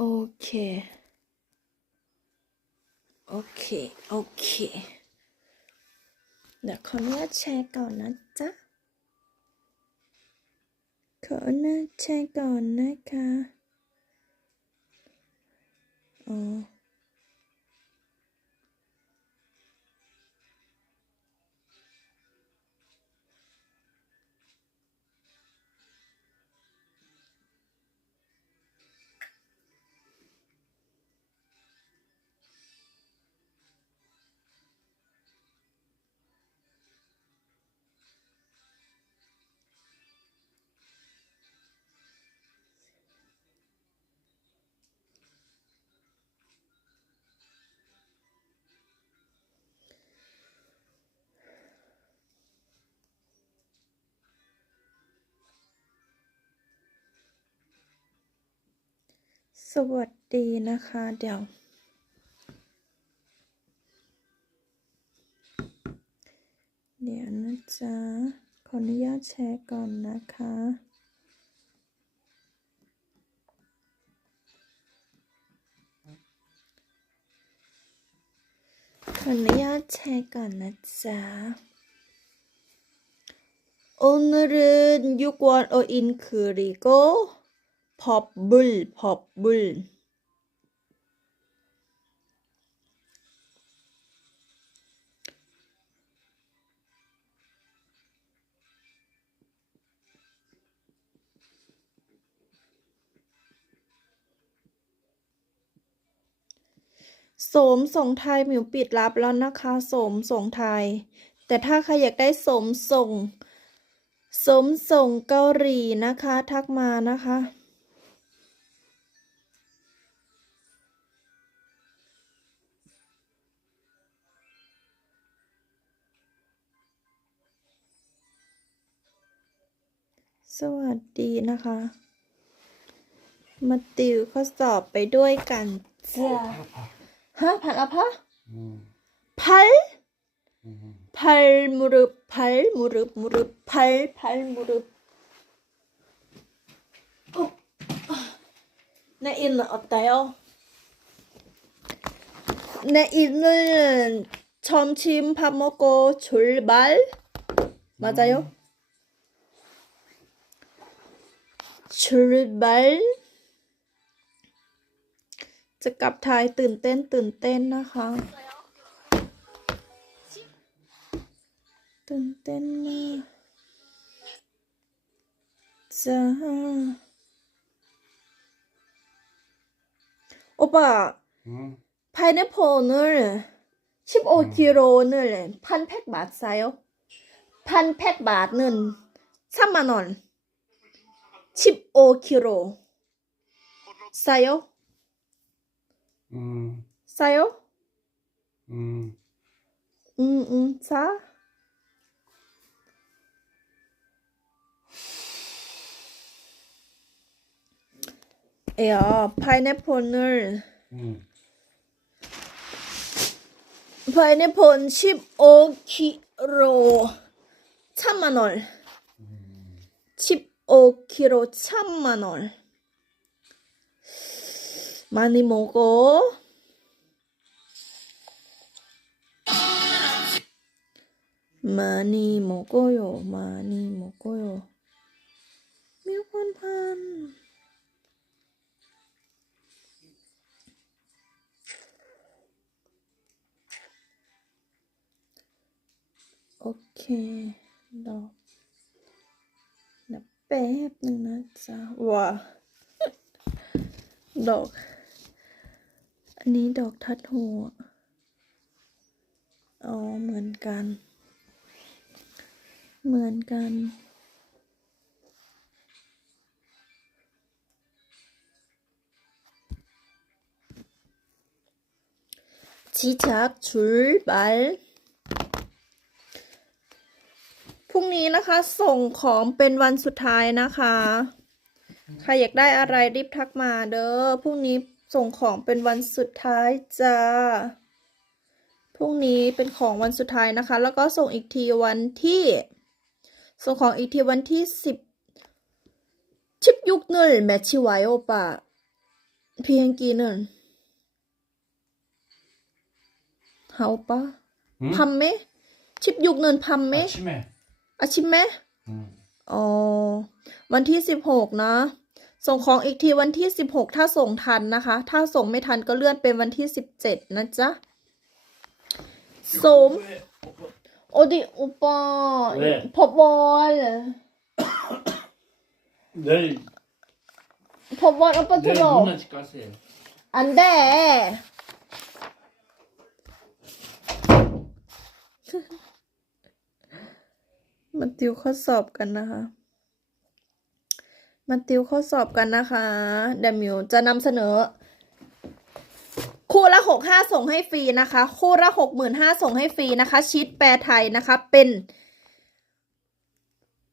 โอเค โอเค โอเค เดี๋ยวขออนุญาตแชร์ก่อนนะจ๊ะ ขออนุญาตแชร์ก่อนนะคะอ๋อสวัสดีนะคะ เดี๋ยวนะจ๊ะ ขออนุญาตแชร์ก่อนนะคะ ขออนุญาตแชร์ก่อนนะจ๊ะ 오늘은 6월어인 그리고 버블 โสมส่งไทยหมิวปิดรับแล้วนะคะโสมส่งไทยแต่ถ้าใครอยากได้โสมส่งเกาหลีนะคะทักมานะคะสวัสดีนะคะมาติวข้อสอบไปด้วยกันจ้ะฮะพันละพะพัล무릎 팔 무릎 내일은 어때요? 내일은 점심 밥 먹고 출발 맞아요? 출발 จะกลับไทยตื่นเต้นนะคะตื่นเต้นมากจ้า오빠 파인애플을 15kg를 판팩 맞아요? 판팩 맞는 3만원 15kg 싸요? 싸요? 싸? 야, 파인애플 15kg 1,000만원 15kg 1,000만원 많이 먹어 많이 먹어요 밀권판 오케이 나แป๊บนึงนะจ๊ะว้าดอกอันนี้ดอกทัดหัวอ๋อเหมือนกัน시작 출발 พรุ่งนี้นะคะส่งของเป็นวันสุดท้ายนะคะใครอยากได้อะไรรีบทักมาเด้อพรุ่งนี้ส่งของเป็นวันสุดท้ายจ้าพรุ่งนี้เป็นของวันสุดท้ายนะคะแล้วก็ส่งอีกทีวันที่ส่งของอีกทีวันที่16늘 며칠 와요 오빠 비행기는 하오빠 응? 밤에? 16는 밤에? 아침에. 아침에? 응. อ๋อวันที่16นะส่งของอีกทีวันที่16ถ้าส่งทันนะคะถ้าส่งไม่ทันก็เลื่อนเป็นวันที่17นะจ๊ะสม 어디 오빠 왜? 법원 내일 법원 오빠 내일 들어 누나 집 가세요. 안돼 มาติวข้อสอบกันนะคะมาติวข้อสอบกันนะคะเดี๋ยวมิวจะนำเสนอ คู่ละ65ส่งให้ฟรีนะคะคู่ละ65,000ส่งให้ฟรีนะคะชีทแปลไทยนะคะเป็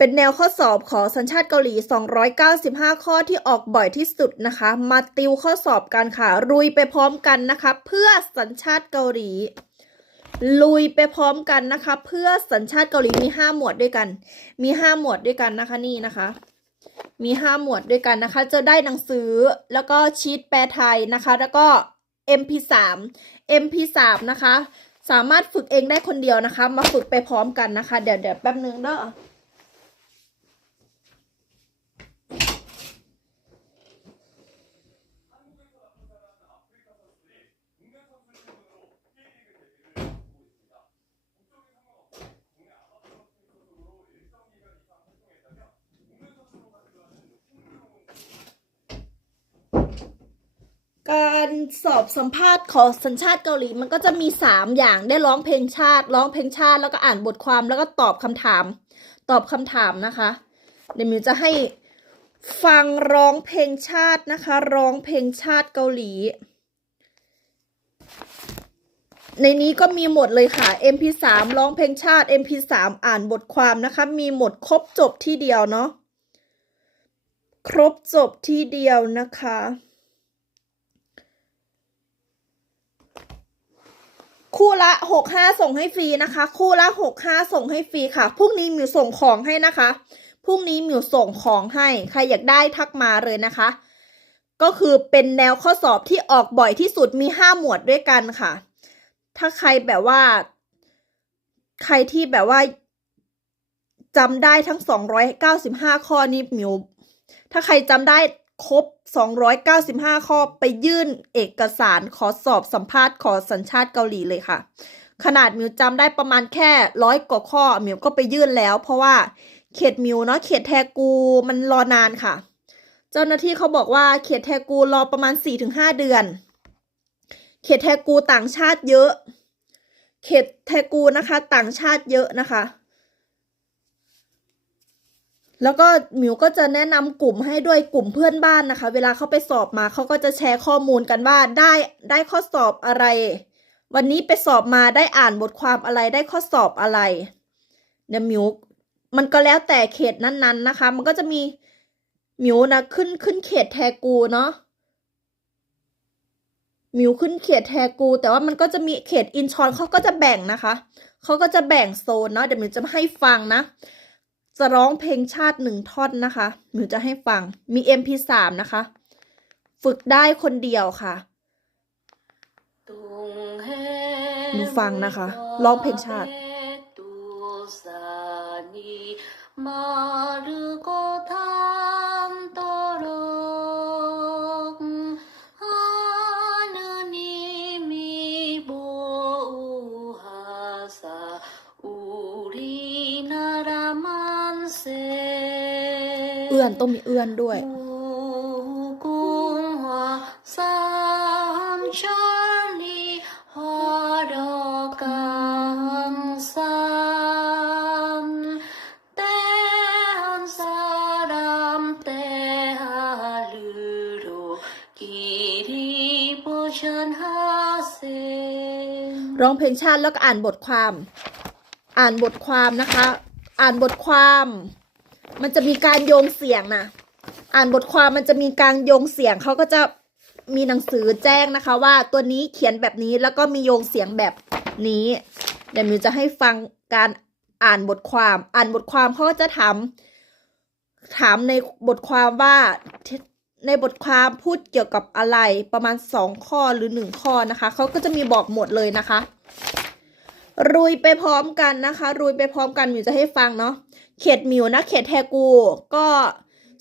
นแนวข้อสอบของสัญชาติเกาหลี295ข้อที่ออกบ่อยที่สุดนะคะมาติวข้อสอบกันค่ะลุยไปพร้อมกันนะคะเพื่อสัญชาติเกาหลีลุยไปพร้อมกันนะคะเพื่อสัญชาติเกาหลีมี5หมวดด้วยกันมี5หมวดด้วยกันนะคะนี่นะคะมี5หมวดด้วยกันนะคะจะได้หนังสือแล้วก็ชีทแปลไทยนะคะแล้วก็ MP3 นะคะสามารถฝึกเองได้คนเดียวนะคะมาฝึกไปพร้อมกันนะคะเดี๋ยวแป๊บนึงเด้อการสอบสัมภาษณ์ของสัญชาติเกาหลีมันก็จะมี3อย่างได้ร้องเพลงชาติแล้วก็อ่านบทความแล้วก็ตอบคำถามนะคะเดี๋ยวมิวจะให้ฟังร้องเพลงชาตินะคะร้องเพลงชาติเกาหลีในนี้ก็มีหมดเลยค่ะ MP3 ร้องเพลงชาติ MP3 อ่านบทความนะคะมีหมดครบจบที่เดียวเนาะครบจบที่เดียวนะคะคู่ละ65ส่งให้ฟรีนะคะคู่ละ65ส่งให้ฟรีค่ะพรุ่งนี้มิวส่งของให้นะคะพรุ่งนี้มิวส่งของให้ใครอยากได้ทักมาเลยนะคะก็คือเป็นแนวข้อสอบที่ออกบ่อยที่สุดมี5หมวดด้วยกันค่ะถ้าใครแบบว่าใครที่แบบว่าจำได้ทั้ง295ข้อนี้มิวถ้าใครจำได้ครบ295ข้อไปยื่นเอกสารขอสอบสัมภาษณ์ขอสัญชาติเกาหลีเลยค่ะขนาดมิวจำได้ประมาณแค่100 กว่าข้อมิวก็ไปยื่นแล้วเพราะว่าเขตมิวเนาะเขตแทกูมันรอนานค่ะเจ้าหน้าที่เขาบอกว่าเขตแทกูรอประมาณ 4-5 เดือนเขตแทกูต่างชาติเยอะเขตแทกูนะคะต่างชาติเยอะนะคะแล้วก็มิวก็จะแนะนำกลุ่มให้ด้วยกลุ่มเพื่อนบ้านนะคะเวลาเขาไปสอบมาเขาก็จะแชร์ข้อมูลกันว่าได้ข้อสอบอะไรวันนี้ไปสอบมาได้อ่านบทความอะไรได้ข้อสอบอะไรเนี่ยมิวมันก็แล้วแต่เขตนั้นๆนะคะมันก็จะมีมิวนะขึ้นเขตแทกูเนาะมิวขึ้นเขตแทกูแต่ว่ามันก็จะมีเขตอินชอนเขาก็จะแบ่งนะคะเขาก็จะแบ่งโซนเนาะเดี๋ยวมิวจะให้ฟังนะจะร้องเพลงชาติ1 ท่อนนะคะมิวจะให้ฟังมี MP3 นะคะฝึกได้คนเดียวค่ะหนูฟังนะคะร้องเพลงชาติเอื้อนต้องมีเอื้อนด้วยร้องเพลงชาติแล้วก็อ่านบทความนะคะอ่านบทความมันจะมีการโยงเสียงนะอ่านบทความมันจะมีการโยงเสียงเขาก็จะมีหนังสือแจ้งนะคะว่าตัวนี้เขียนแบบนี้แล้วก็มีโยงเสียงแบบนี้เดี๋ยวมิวจะให้ฟังการอ่านบทความเขาก็จะถามในบทความว่า ในบทความพูดเกี่ยวกับอะไรประมาณ2ข้อหรือ1ข้อนะคะเขาก็จะมีบอกหมดเลยนะคะรุยไปพร้อมกันนะคะรุยไปพร้อมกันมิวจะให้ฟังเนาะเขตมิวนะเขตแทกูก็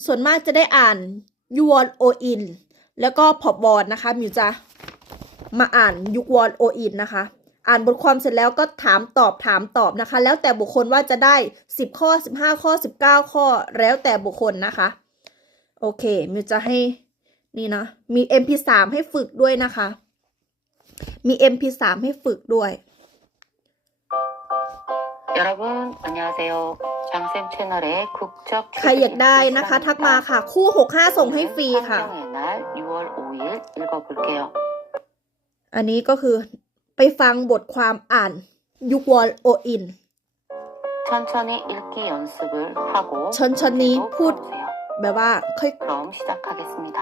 ส่วนมากจะได้อ่านยูวอนโออินแล้วก็พอบอดนะคะมิวจะมาอ่านยูวอนโออินนะคะอ่านบทความเสร็จแล้วก็ถามตอบนะคะแล้วแต่บุคคลว่าจะได้10ข้อ15ข้อ19ข้อแล้วแต่บุคคลนะคะโอเคมิวจะให้นี่นะมี MP3 ให้ฝึกด้วยนะคะมี MP3 ให้ฝึกด้วย여러분 안녕하세요. 장쌤 채널의 국적 ใครอยากได้นะคะทักมาค่ะคู่65ส่งให้ฟรีค่ะ 환경의 날 6월 5일 읽어볼게요. อันนี้ก็คือไปฟังบทความอ่านยุควอลโออิน 천천히 읽기 연습을 하고 ชนนี้ 문제도 พูด 풀어보세요. แบบว่าค่อย 그럼 시작하겠습니다.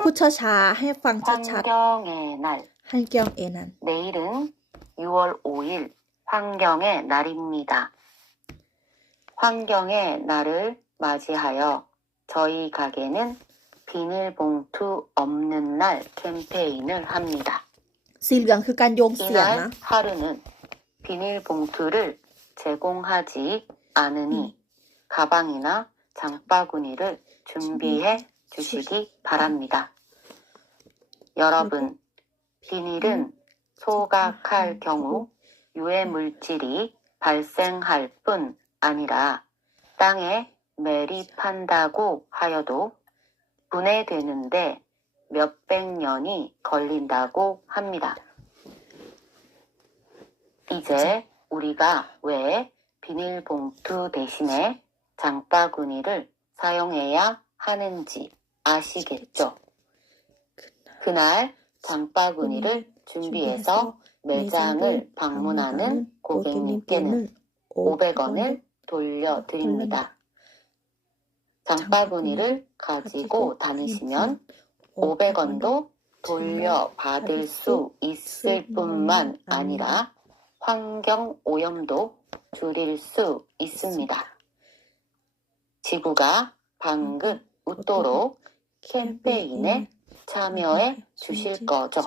พูดช้าๆให้ฟังชัด 환경의 날 ๆฮันเกียงเอนัน 내일은 6월 5일 환경의 날입니다. 환경의 날을 맞이하여 저희 가게는 비닐봉투 없는 날 캠페인을 합니다. สีเหลืองคือการโยงเสียงนะ 이날 하루는 비닐봉투를 제공하지 않으니 가방이나 장바구니를 준비해 주시기 바랍니다. 여러분, 비닐은 소각할 경우 유해물질이 발생할 뿐 아니라 땅에 매립한다고 하여도 분해되는데 몇백 년이 걸린다고 합니다. 이제 우리가 왜 비닐봉투 대신에 장바구니를 사용해야 하는지 아시겠죠? 그날 장바구니를 준비해서 매장을 방문하는 고객님께는 500원을 돌려드립니다. 장바구니를 가지고 다니시면 500원도 돌려받을 수 있을 뿐만 아니라 환경 오염도 줄일 수 있습니다. 지구가 방긋 웃도록 캠페인에 참여해 주실 거죠?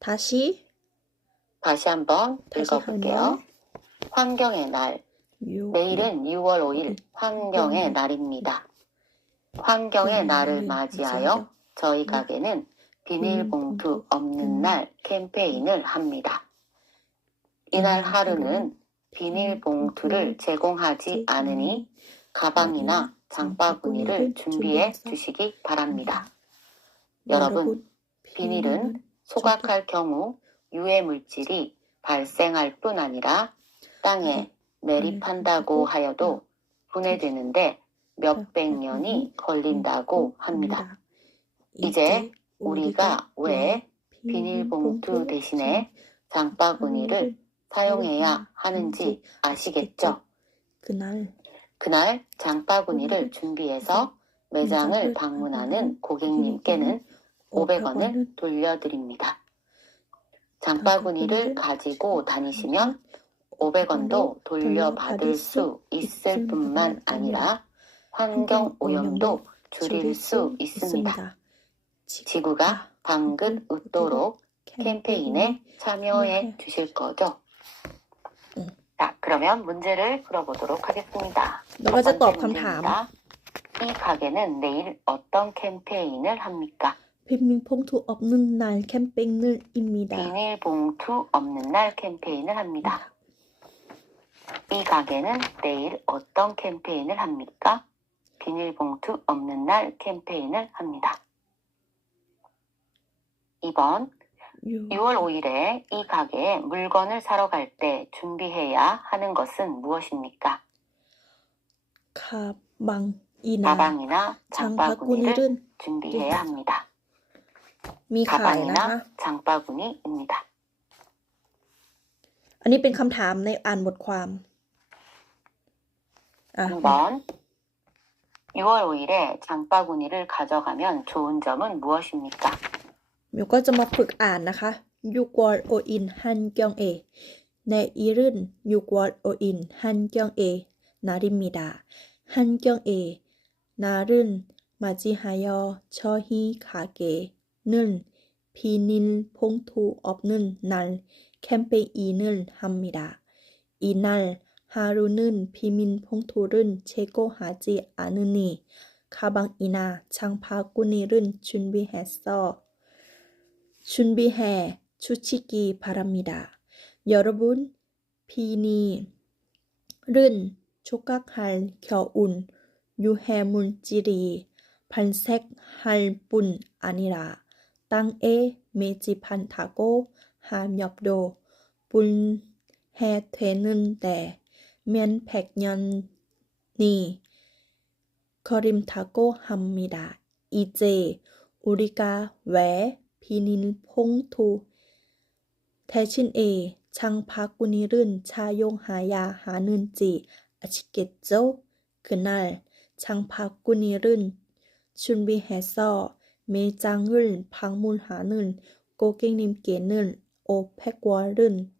다시 한번 읽어볼게요. 환경의 날. 내일은 6월 5일 환경의 날입니다. 환경의 날을 맞이하여 저희 가게는 비닐봉투 없는 날 캠페인을 합니다. 이날 하루는 비닐봉투를 제공하지 않으니 가방이나 장바구니를 준비해 주시기 바랍니다. 여러분, 비닐은 소각할 경우 유해물질이 발생할 뿐 아니라 땅에 매립한다고 하여도 분해되는데 몇백 년이 걸린다고 합니다. 이제 우리가 왜 비닐봉투 대신에 장바구니를 사용해야 하는지 아시겠죠? 그날 장바구니를 준비해서 매장을 방문하는 고객님께는 500원을 돌려드립니다. 장바구니를 가지고 다니시면 500원도 돌려받을 수 있을 뿐만 아니라 환경 오염도 줄일 수 있습니다. 지구가 방긋 웃도록 캠페인에 참여해 주실 거죠? 자, 그러면 문제를 풀어보도록 하겠습니다. 너가 첫 이제 또 번째 감탐. 문제입니다. 이 가게는 내일 어떤 캠페인을 합니까? 비닐봉투 없는 날 캠페인을입니다. 비닐봉투 없는 날 캠페인을 합니다. 이 가게는 내일 어떤 캠페인을 합니까? 비닐봉투 없는 날 캠페인을 합니다. 2번 6월 5일에 이 가게에 물건을 사러 갈 때 준비해야 하는 것은 무엇입니까? 가방이나 가방이나 장바구니를 장바구니를 준비해야 합니다. มีขายนะคะ 가방이나 장바구니입니다. อันนี้เป็นคำถามในอ่านบทความอ่ะ 3번 6월 5일에 장바구니를 가져가면 좋은 점은 무엇입니까? มิวก็จะมาฝึกอ่านนะคะยูกวอลโออินฮันเกียงเอในอีรึนยูกวอลโออินฮันเกียงเอนาริมิดาฮันเกียงเอนารึน 맞이하여 저희 가게는 비닐봉투 없는 날 캠페인을 합니다. 이날 하루는 비닐봉투를 제거하지 않으니 가방이나 장바구니를 준비해 주시기 바랍니다. 여러분, 비닐은 조각할 겨운 유해물질이 발색할 뿐 아니라 땅에 매집한다고 함엽도 분해되는데 몇 백년이 걸린다고 합니다. 이제 우리가 왜 비닐봉투 대신에 장바구니를 사용해야 하는지 아시겠죠? 그날 장바구니를 준비해서 매장을 방문하는 고객님께는 500원을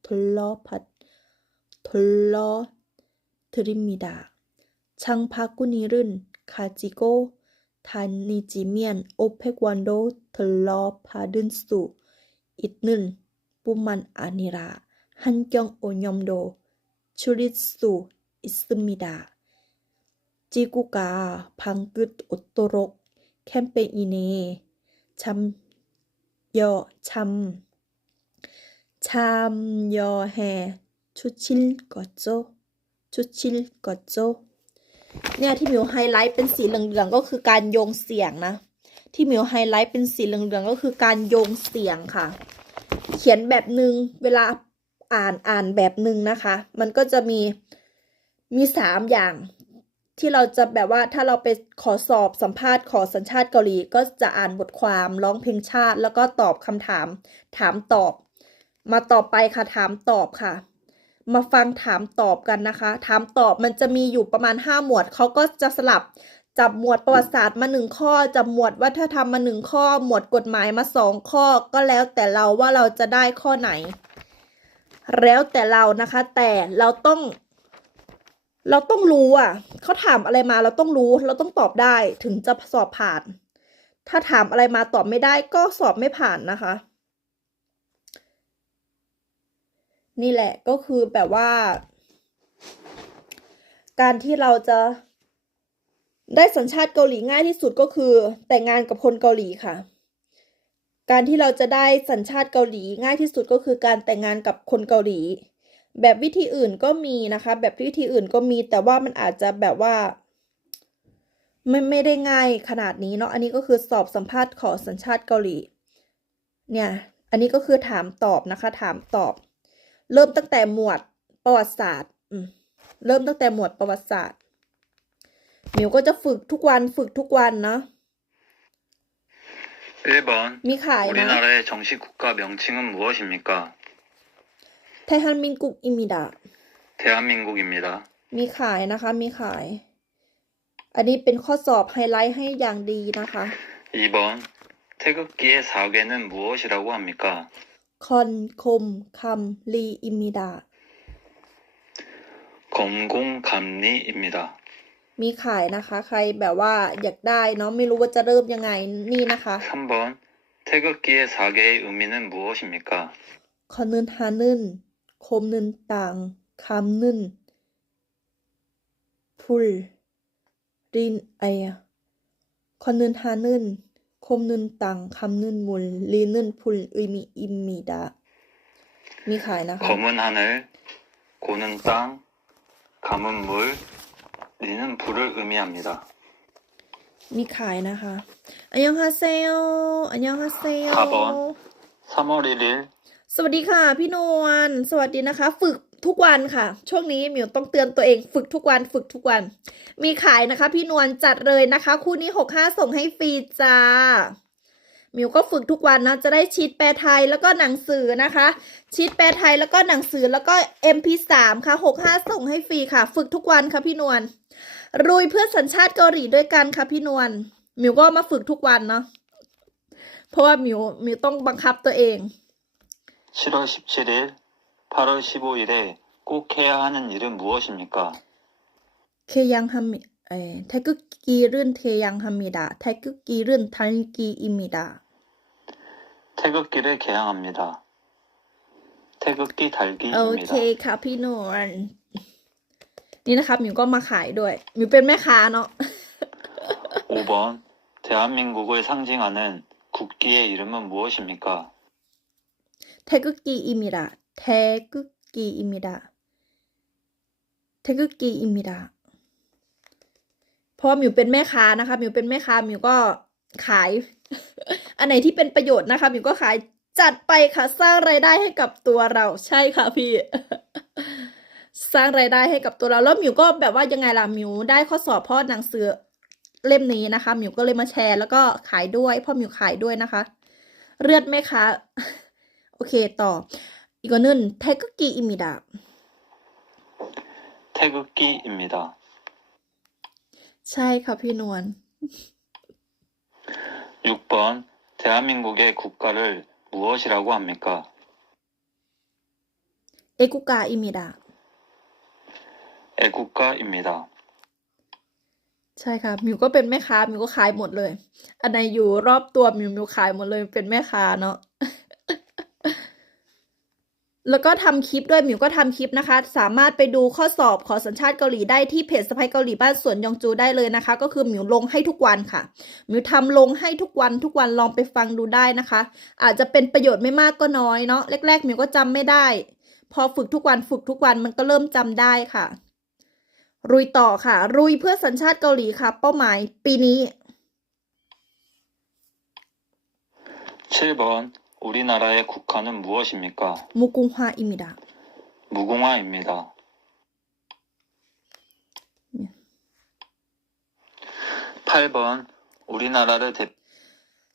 돌려드립니다. 장바구니를 가지고 다니시면 500원도 돌려받을 수 있는 뿐만 아니라 환경오염도 줄일 수 있습니다. 지구가 밝도록 캠페인에 참여해 주실 거죠? เนี่ยที่มิวไฮไลท์เป็นสีเหลืองๆก็คือการโยงเสียงนะที่มิวไฮไลท์เป็นสีเหลืองๆก็คือการโยงเสียงค่ะเขียนแบบนึงเวลาอ่านแบบนึงนะคะมันก็จะมี3อย่างที่เราจะแบบว่าถ้าเราไปขอสอบสัมภาษณ์ขอสัญชาติเกาหลีก็จะอ่านบทความร้องเพลงชาติแล้วก็ตอบคำถามถามตอบมาต่อไปค่ะถามตอบค่ะมาฟังถามตอบกันนะคะถามตอบมันจะมีอยู่ประมาณ5หมวดเขาก็จะสลับจับหมวดประวัติศาสตร์มา1ข้อจับหมวดวัฒนธรรมมา1ข้อหมวดกฎหมายมา2ข้อก็แล้วแต่เราว่าเราจะได้ข้อไหนแล้วแต่เรานะคะแต่เราต้องรู้อ่ะเขาถามอะไรมาเราต้องรู้เราต้องตอบได้ถึงจะสอบผ่านถ้าถามอะไรมาตอบไม่ได้ก็สอบไม่ผ่านนะคะนี่แหละก็คือแบบว่าการที่เราจะได้สัญชาติเกาหลีง่ายที่สุดก็คือแต่งงานกับคนเกาหลีค่ะการที่เราจะได้สัญชาติเกาหลีง่ายที่สุดก็คือการแต่งงานกับคนเกาหลีแบบวิธีอื่นก็มีนะคะแบบวิธีอื่นก็มีแต่ว่ามันอาจจะแบบว่าไม่ได้ง่ายขนาดนี้เนาะอันนี้ก็คือสอบสัมภาษณ์ขอสัญชาติเกาหลีเนี่ยอันนี้ก็คือถามตอบนะคะถามตอบเริ่มตั้งแต่หมวดประวัติศาสตร์เริ่มตั้งแต่หมวดประวัติศาสตร์มิวก็จะฝึกทุกวันเนาะ 1번มีขายนะ 우리나라의 정식 국가 명칭은 무엇입니까? 대한민국입니다. 대한민국입니다. มีขายนะคะมีขาย อันนี้เป็นข้อสอบไฮไลท์ให้อย่างดีนะคะ 2번 태극기의 사계는 무엇이라고 합니까? คอนคมคำลีอิมิดา 검공감리입니다. มีขายนะคะใครแบบว่าอยากได้เนาะไม่รู้ว่าจะเริ่มยังไงนี่นะคะ 3번 태극기의 사계의 의미는 무엇입니까? คอนนึนฮานึนคมนึนต่างคำนึนพุลรินคอนนึนฮานึนคมนึนต่างคำนึนมุลลีนึนพุลมีอิมมิดามีขายนะคะ 검은 하늘, 고는 땅, 감은 물, 리는 불을 의미합니다. มีขายนะคะอันยองฮาเซโยอันยองฮาเซโย 4번 3월 1일 สวัสดีค่ะพี่นวลสวัสดีนะคะ ฝึกทุกวันค่ะช่วงนี้มิวต้องเตือนตัวเองฝึกทุกวันมีขายนะคะพี่นวลจัดเลยนะคะคู่นี้65ส่งให้ฟรีจ้ามิวก็ฝึกทุกวันนะจะได้ชีทแปลไทยแล้วก็หนังสือนะคะชีทแปลไทยแล้วก็หนังสือแล้วก็ MP3 ค่ะ65ส่งให้ฟรีค่ะฝึกทุกวันค่ะพี่นวลรุยเพื่อสัญชาติเกาหลีด้วยกันค่ะพี่นวลมิวก็มาฝึกทุกวันเนาะเพราะว่ามิวต้องบังคับตัวเอง 7월 17일, 8월 15일에 꼭 해야 하는 일은 무엇입니까? เคยังฮัม 태극기는 태양합니다. 태극기는 달기입니다. 태극기를 개양합니다. 태극기 โอ 달기입니다. เคค่ะพี่นวลนี่นะครับมิวก็มาขายด้วยมิวเป็นแม่ค้าเนาะ 5번 대한민국을 상징하는 국기의 이름은 무엇입니까? 태극기입니다. 태극기입니다. 태극기입니다. เพราะมิวเป็นแม่ค้านะคะมิวเป็นแม่ค้ามิวก็ขาย อันไหนที่เป็นประโยชน์นะคะมิวก็ขายจัดไปค่ะสร้างรายได้ให้กับตัวเราใช่ค่ะพี่ สร้างรายได้ให้กับตัวเราแล้วมิวก็แบบว่ายังไงล่ะมิวได้ข้อสอบเพราะหนังสือเล่มนี้นะคะมิวก็เลยมาแชร์แล้วก็ขายด้วยเพราะมิวขายด้วยนะคะเลือดแม่ค้า โอเคต่อ이거는 태극기입니다. 태극기입니다. ใช่ค่ะพี่นวล 6번 대한민국의 국가를 무엇이라고 합니까? 애국가입니다. 애국가입니다. ใช่ค่ะมิวก็เป็นแม่ค้ามิวก็ขายหมดเลย อันไหนอยู่รอบตัวมิวขายหมดเลยเป็นแม่ค้าเนาะ แล้วก็ทำคลิปด้วยมิวก็ทำคลิปนะคะ สามารถไปดูข้อสอบขอสัญชาติเกาหลีได้ที่เพจสะใภ้เกาหลีบ้านสวนยองจูได้เลยนะคะ ก็คือมิวลงให้ทุกวันค่ะมิวทำลงให้ทุกวันลองไปฟังดูได้นะคะ อาจจะเป็นประโยชน์ไม่มากก็น้อยเนาะแรกๆมิวก็จำไม่ได้ พอฝึกทุกวันมันก็เริ่มจำได้ค่ะรุยต่อค่ะรุยเพื่อสัญชาติเกาหลีค่ะเป้าหมายปีนี้ 7번 우리나라의 국화는 무엇입니까? มุกุงฮวาอิมิดะ 무궁화입니다. 8번 우리나라를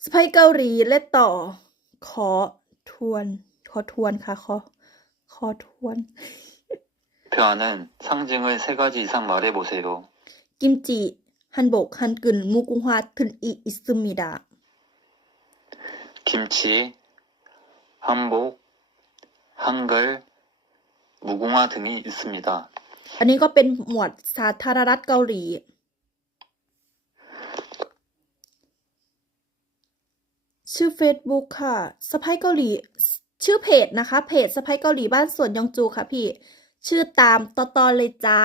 สะใภ้เกาหลีและต่อขอทวนค่ะขอทวน 대표하는 상징을 3가지 이상 말해보세요. กิมจิฮันบกฮันกึนมุกุงฮวาทึนอิอิซึมิดะ 김치, 한복, 한글, 무궁화 등이 있습니다. อันนี้ก็เป็นหมวดสาธารณรัฐเกาหลีชื่อ Facebook ค่ะสะใภ้เกาหลีชื่อเพจนะคะเพจสะใภ้เกาหลีบ้านสวนยองจูค่ะพี่ชื่อตามตอเลยจ้า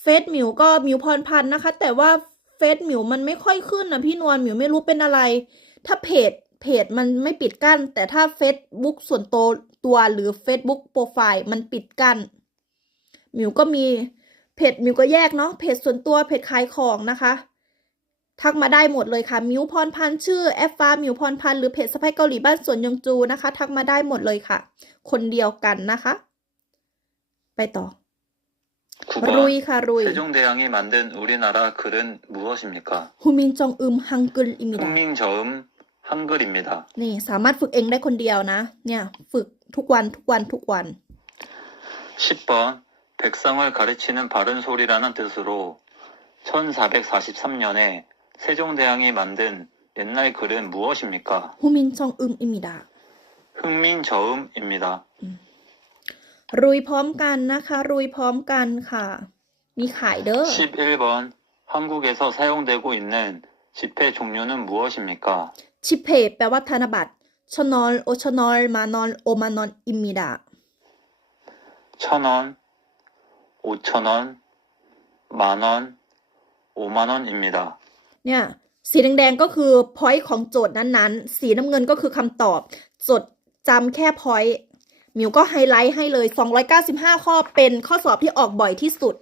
เฟซหมิวก็หมิวพรพันธ์นะคะ แต่ว่าเฟซหมิวมันไม่ค่อยขึ้นนะพี่นวลหมิวไม่รู้เป็นอะไร ถ้าเพจมันไม่ปิดกั้น แต่ถ้า Facebook ส่วนตัวหรือ Facebook โปรไฟล์มันปิดกั้นหมิวก็มีเพจหมิวก็แยกเนาะเพจส่วนตัวเพจขายของนะคะทักมาได้หมดเลยค่ะมิวพรพันธ์ชื่อแอฟฟ้ามิวพรพันธ์หรือเพจสะใภ้เกาหลีบ้านสวนยองจูนะคะทักมาได้หมดเลยค่ะ คนเดียวกันนะคะ ไปต่อ รุย 9번 ค่ะรุย 세종대왕이 만든 우리나라 글은 무엇입니까? ฮุมินจองอึมฮังกึลอิมิดะ 훈민저음 한글입니다. นี่สามารถฝึกเองได้คนเดียวนะเนี่ยฝึกทุกวัน 10번 백성을 가르치는 바른 소리라는 뜻으로 1443년에 세종대왕이 만든 옛날 글은 무엇입니까? ฮุมินจองอึมอิมิดะ 흥민저음입니다. รุยพร้อมกันนะคะรุยพร้อมกันค่ะ มีขายเด้อ 11번 한국에서 사용되고 있는 지폐 종류는 무엇입니까? ชิเพแปลว่าธนบัตรชนอลโอชนอลมานอลโอมานอลอิมิดะ 1,000원, 5,000원, 만원, 5만원입니다. เนี่ยสีแดงๆก็คือพอยต์ของโจทย์นั้นๆสีน้ำเงินก็คือคำตอบจดจำแค่พอยต์มิวก็ไฮไลท์ให้เลย295ข้อเป็นข้อสอบที่ออกบ่อยที่สุด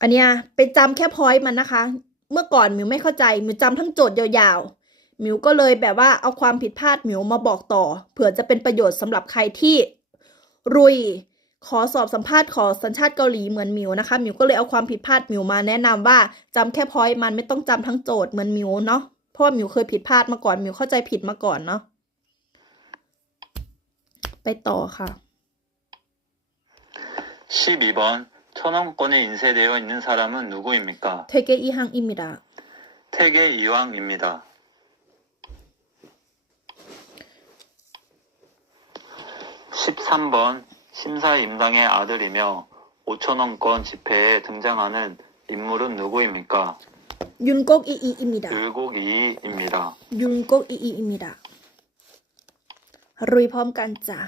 อันเนี้ยไปจำแค่พอยต์มันนะคะ เมื่อก่อนมิวไม่เข้าใจมิวจำทั้งโจทย์ยาวๆมิวก็เลยแบบว่าเอาความผิดพลาดมิวมาบอกต่อเผื่อจะเป็นประโยชน์สำหรับใครที่รุยขอสอบสัมภาษณ์ขอสัญชาติเกาหลีเหมือนมิวนะคะมิวก็เลยเอาความผิดพลาดมิวมาแนะนำว่าจำแค่พอยต์มันไม่ต้องจำทั้งโจทย์เหมือนมิวเนาะเพราะว่ามิวเคยผิดพลาดมาก่อนมิวเข้าใจผิดมาก่อนเนาะไปต่อค่ะ 12번 천원권에 인쇄되어 있는 사람은 누구입니까? เทเกอีฮังอิมิดะ 태계 이왕입니다. 13번 심사임당의 아들이며 5,000원권 지폐에 등장하는 인물은 누구입니까? 윤곡 이이입니다. 율곡 2입니다. 윤곡 이이입니다.รุยพร้อมกันจ้ะ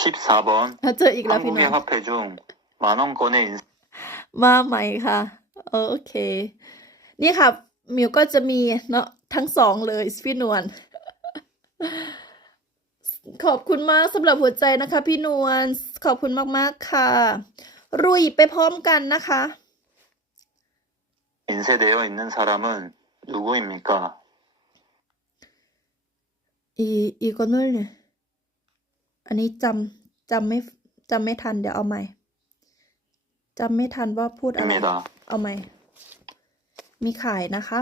14번 มาเจออีกแล้วพี่น้อ 한국의 ง 화폐 중 만원권의 인쇄 มาใหม่ค่ะ โอเค นี่ค่ะมิวก็จะมีเนาะทั้งสองเลยพี่นวล ขอบคุณมากสำหรับหัวใจนะคะ พี่นวลขอบคุณมากๆค่ะ รุยไปพร้อมกันนะคะ 인쇄되어 있는 사람은 누구입니까? อีกคนนึงเนี่ยอันนี้จำไม่ทันเดี๋ยวเอาใหม่จำไม่ทันว่าพูดอะไร 입니다. เอาใหม่ มีขายนะคะ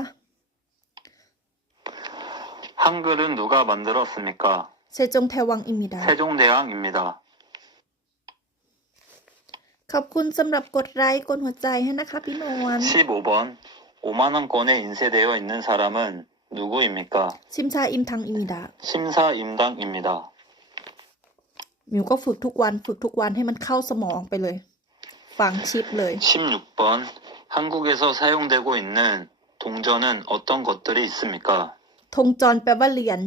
한글은 누가 만들었습니까? เซจงแทวังอิมิดา 세종대왕입니다. ขอบคุณสำหรับกดไลค์กดหัวใจให้นะคะพี่นวล 15번 5만원권에 인쇄되어 있는 사람은 누구입니까? ชิมชาอิมทังอิมิดา 심사임당입니다. มิวก็ฝึกทุกวันให้มันเข้าสมองไปเลย ฟังชิปเลย 16번 한국에서 사용되고 있는 동전은 어떤 것들이 있습니까? ธงจรแปลว่าเหรียญ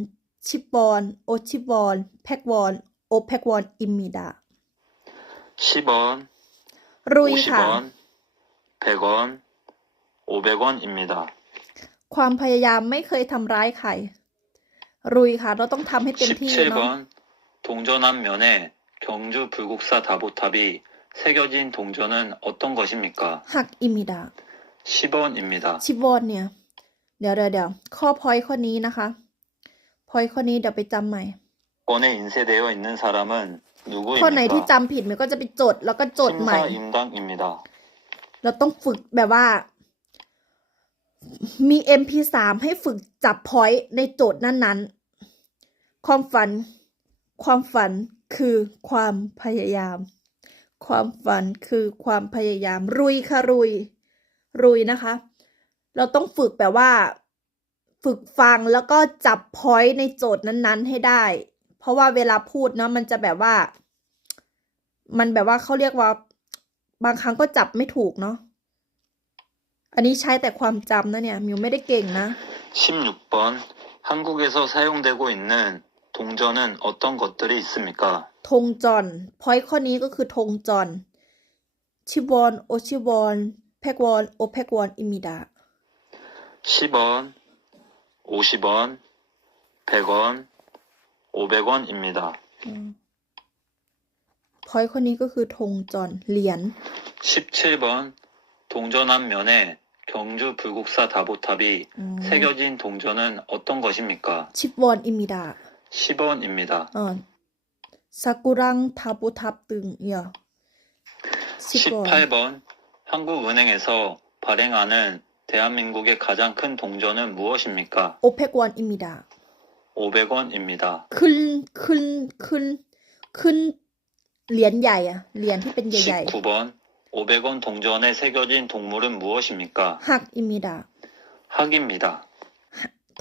ชิปบอลโอชิบอลแพ็กวอลโอแพ็กวอลอิมิดา 10원 รุยค่ะ 50원 100원 500원입니다. ความพยายามไม่เคยทำร้ายใคร รุยค่ะ เราต้องทำให้เต็มที่เนาะ 17번 동전 앞면에 경주 불국사 다보탑이 새겨진 동전은 어떤 것입니까? หักอิมิดา 10원입니다. ชิบอลเนี่ย เดี๋ยวข้อพอยต์ข้อนี้นะคะ พอยต์ข้อนี้เดี๋ยวไปจำใหม่ 권에 인쇄되어 있는 사람은 ข้อไหนที่ 누구입니까? จำผิดมันก็จะไปจดแล้วก็จดใหม่ 심사임당입니다. เราต้องฝึกแบบว่า มี MP3 ให้ฝึกจับพอยต์ในโจทย์นั้นๆ ความฝันคือความพยายาม ความฝันคือความพยายาม รุยค่ะรุยนะคะ เราต้องฝึกแบบว่า ฝึกฟังแล้วก็จับพอยต์ในโจทย์นั้นๆให้ได้ เพราะว่าเวลาพูดเนาะมันจะแบบว่า มันแบบว่าเขาเรียกว่า บางครั้งก็จับไม่ถูกเนาะ อันนี้ใช้แต่ความจำนะเนี่ยมิวไม่ได้เก่งนะ 16번 한국에서 사용되고 있는 동전은 어떤 것들이 있습니까? ธงจอนพอยต์ข้อนี้ก็คือธงจอนชิวอนโอชิวอนแพกวอนโอแพกวอนอิมิดา 10원 50원 100원 500원입니다. พอยต์ข้อนี้ก็คือธงจอนเหรียญ 17번 동전 앞면에 경주 불국사 다보탑이 새겨진 동전은 어떤 것입니까? ชิวอนอิมิดา 10원입니다. ซากุรังทาบุทับตึงชิวอน 18번 한국은행에서 발행하는 대한민국의 가장 큰 동전은 무엇입니까? โอแพกวอนอิมิดา 500원입니다. ขึ้นเหรียญใหญ่อะเหรียญที่เป็นใหญ่ 19번 500원 동전에 새겨진 동물은 무엇입니까? ๆหักอิมิดา 학입니다.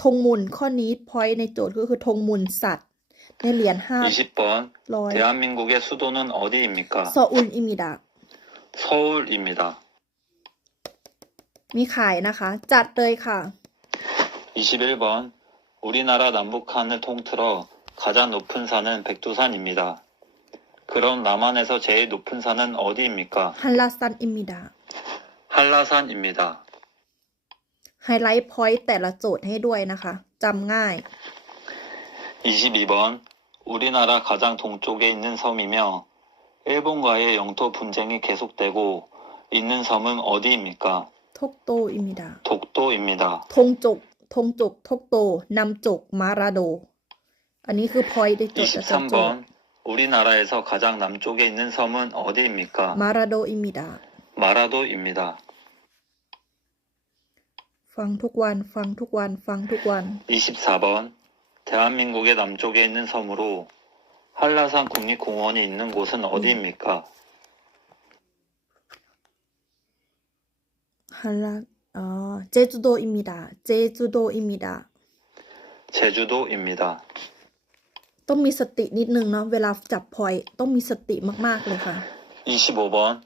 ธงมุนข้อนี้พอยต์ในโจทย์ก็คือธงมุนสัตว์ ในเหรียญ 20번 500 대한민국의 수도는 어디입니까? ซออุลอิมิดา 서울입니다. มีขายนะคะ จัดเลยค่ะ 21번 우리나라 남북한을 통틀어 가장 높은 산은 백두산입니다. 그럼 남한에서 제일 높은 산은 어디입니까? ฮันลาซันอิมิดา 한라산입니다. ไฮไลท์พอยต์แต่ละโจทย์ให้ด้วยนะคะจำง่าย 22번 우리나라 가장 동쪽에 있는 섬이며 일본과의 영토 분쟁이 계속되고 있는 섬은 어디입니까? ทกโตอิมิดา 독도입니다. ธงจกทกโตนำจกมาราโด อันนี้คือพอยต์ในโจทย์แต่ละโจทย์ 23번 우리나라에서 가장 남쪽에 있는 섬은 어디입니까? มาราโดอิมิดา 마라도입니다. ฟังทุกวัน 24번 대한민국의 남쪽에 있는 섬으로 한라산 국립공원이 있는 곳은 어디입니까? ฮันลาเจจูโดอิมิดา 제주도입니다. ต้องมีสตินิดนึงเนาะเวลาจับพอยต์ต้องมีสติมากๆเลยค่ะ 25번.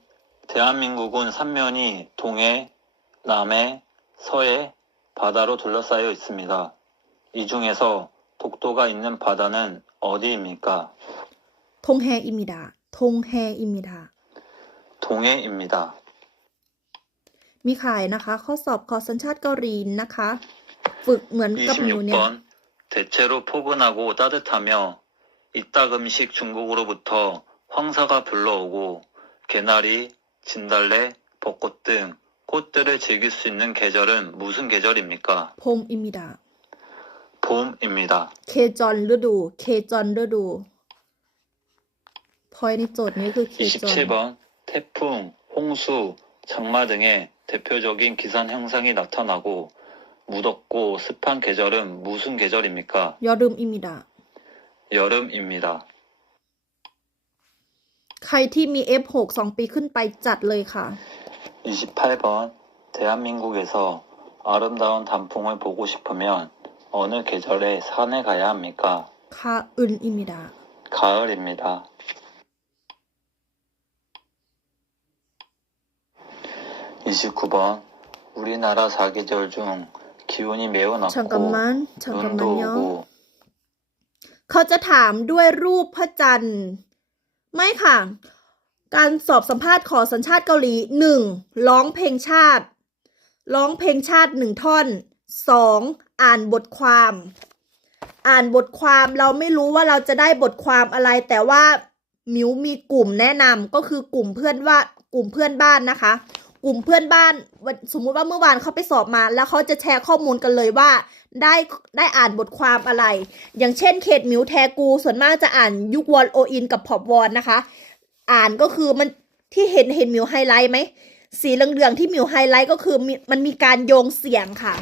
대한민국은 삼면이 동해, 남해, 서해, 바다로 둘러싸여 있습니다. 이 중에서 독도가 있는 바다는 어디입니까? 통해입니다. 통해입니다. 동해입니다. มีขายนะคะ ข้อสอบขอสัญชาติเกาหลีนะคะ ฝึกเหมือนกับหนูเนี่ย 26번. 대체로 포근하고 따뜻하며 이따 금씩 중국으로부터 황사가 불러오고 개나리, 진달래, 벚꽃 등 꽃들을 즐길 수 있는 계절은 무슨 계절입니까? พมอิมิดา 봄입니다. เคจอนฤดู เคจอนฤดู พอยในโจทย์นี้คือเคจอน 27번. 태풍, 홍수, 장마 등의 대표적인 기상 현상이 나타나고 무덥고 습한 계절은 무슨 계절입니까? ยอรึมอิมิดา 여름입니다. ใครที่มี F6 2 ปีขึ้นไปจัดเลยค่ะ 28번. 대한민국에서 아름다운 단풍을 보고 싶으면 어느 계절에 산에 가야 합니까? คาอึนอิมิดา 가을입니다. 29번. 우리나라 사계절 중 기온이 매우 낮고 ชังกัมมันชังกัมมัน 눈도 เนาะ 오고 เขาจะถามด้วยรูปพระจันทร์ ไม่ค่ะ การสอบสัมภาษณ์ขอสัญชาติเกาหลี 1. ร้องเพลงชาติ ร้องเพลงชาติ1ท่อน 2. อ่านบทความ อ่านบทความเราไม่รู้ว่าเราจะได้บทความอะไร แต่ว่ามิวมีกลุ่มแนะนำก็คือกลุ่มเพื่อนบ้านนะคะ กลุ่มเพื่อนบ้านสมมุติว่าเมื่อวานเขาไปสอบมา แล้วเขาจะแชร์ข้อมูลกันเลยว่าได้อ่านบทความอะไร อย่างเช่นเขตมิวแทกูส่วนมากจะอ่านยุควอนโออินกับพอบวอนนะคะ อ่านก็คือมันที่เห็นมิวไฮไลท์ไหมสีเหลืองๆที่มิวไฮไลท์ก็คือมันมีการโยงเสียงค่ะ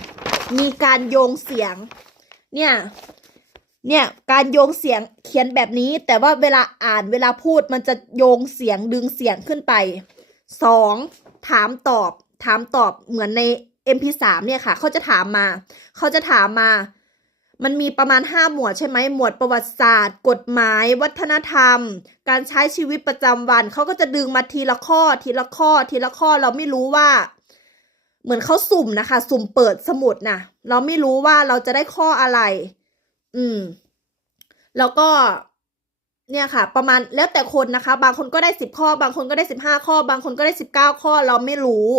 มีการโยงเสียงเนี่ยการโยงเสียงเขียนแบบนี้แต่ว่าเวลาอ่านเวลาพูดมันจะโยงเสียงดึงเสียงขึ้นไป2ถามตอบเหมือนใน MP3 เนี่ยค่ะเขาจะถามมามันมีประมาณ5หมวดใช่ไหมหมวดประวัติศาสตร์กฎหมายวัฒนธรรมการใช้ชีวิตประจำวันเขาก็จะดึงมาทีละข้อเราไม่รู้ว่าเหมือนเขาสุ่มนะคะสุ่มเปิดสมุดนะเราไม่รู้ว่าเราจะได้ข้ออะไรแล้วก็เนี่ยค่ะประมาณแล้วแต่คนนะคะบางคนก็ได้10ข้อบางคนก็ได้15ข้อบางคนก็ได้19ข้อเราไม่รู้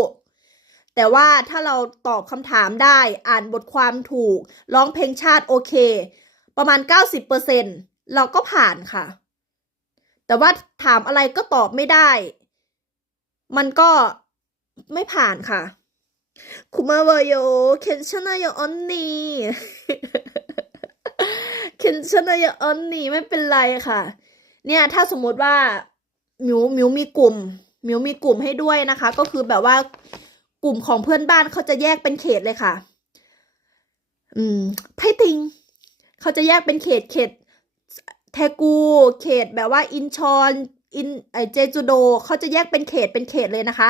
แต่ว่าถ้าเราตอบคำถามได้อ่านบทความถูกร้องเพลงชาติโอเคประมาณ 90% เราก็ผ่านค่ะแต่ว่าถามอะไรก็ตอบไม่ได้มันก็ไม่ผ่านค่ะคุมาวโยเคนชนะโยออนนี่เคนชนะโยออนนี่ไม่เป็นไรค่ะเนี่ยถ้าสมมติว่ามิวมีกลุ่มให้ด้วยนะคะก็คือแบบว่ากลุ่มของเพื่อนบ้านเขาจะแยกเป็นเขตเลยค่ะไพติงเขาจะแยกเป็นเขตแทกูเขตแบบว่าอินชอนเจจูโดเขาจะแยกเป็นเขตเลยนะคะ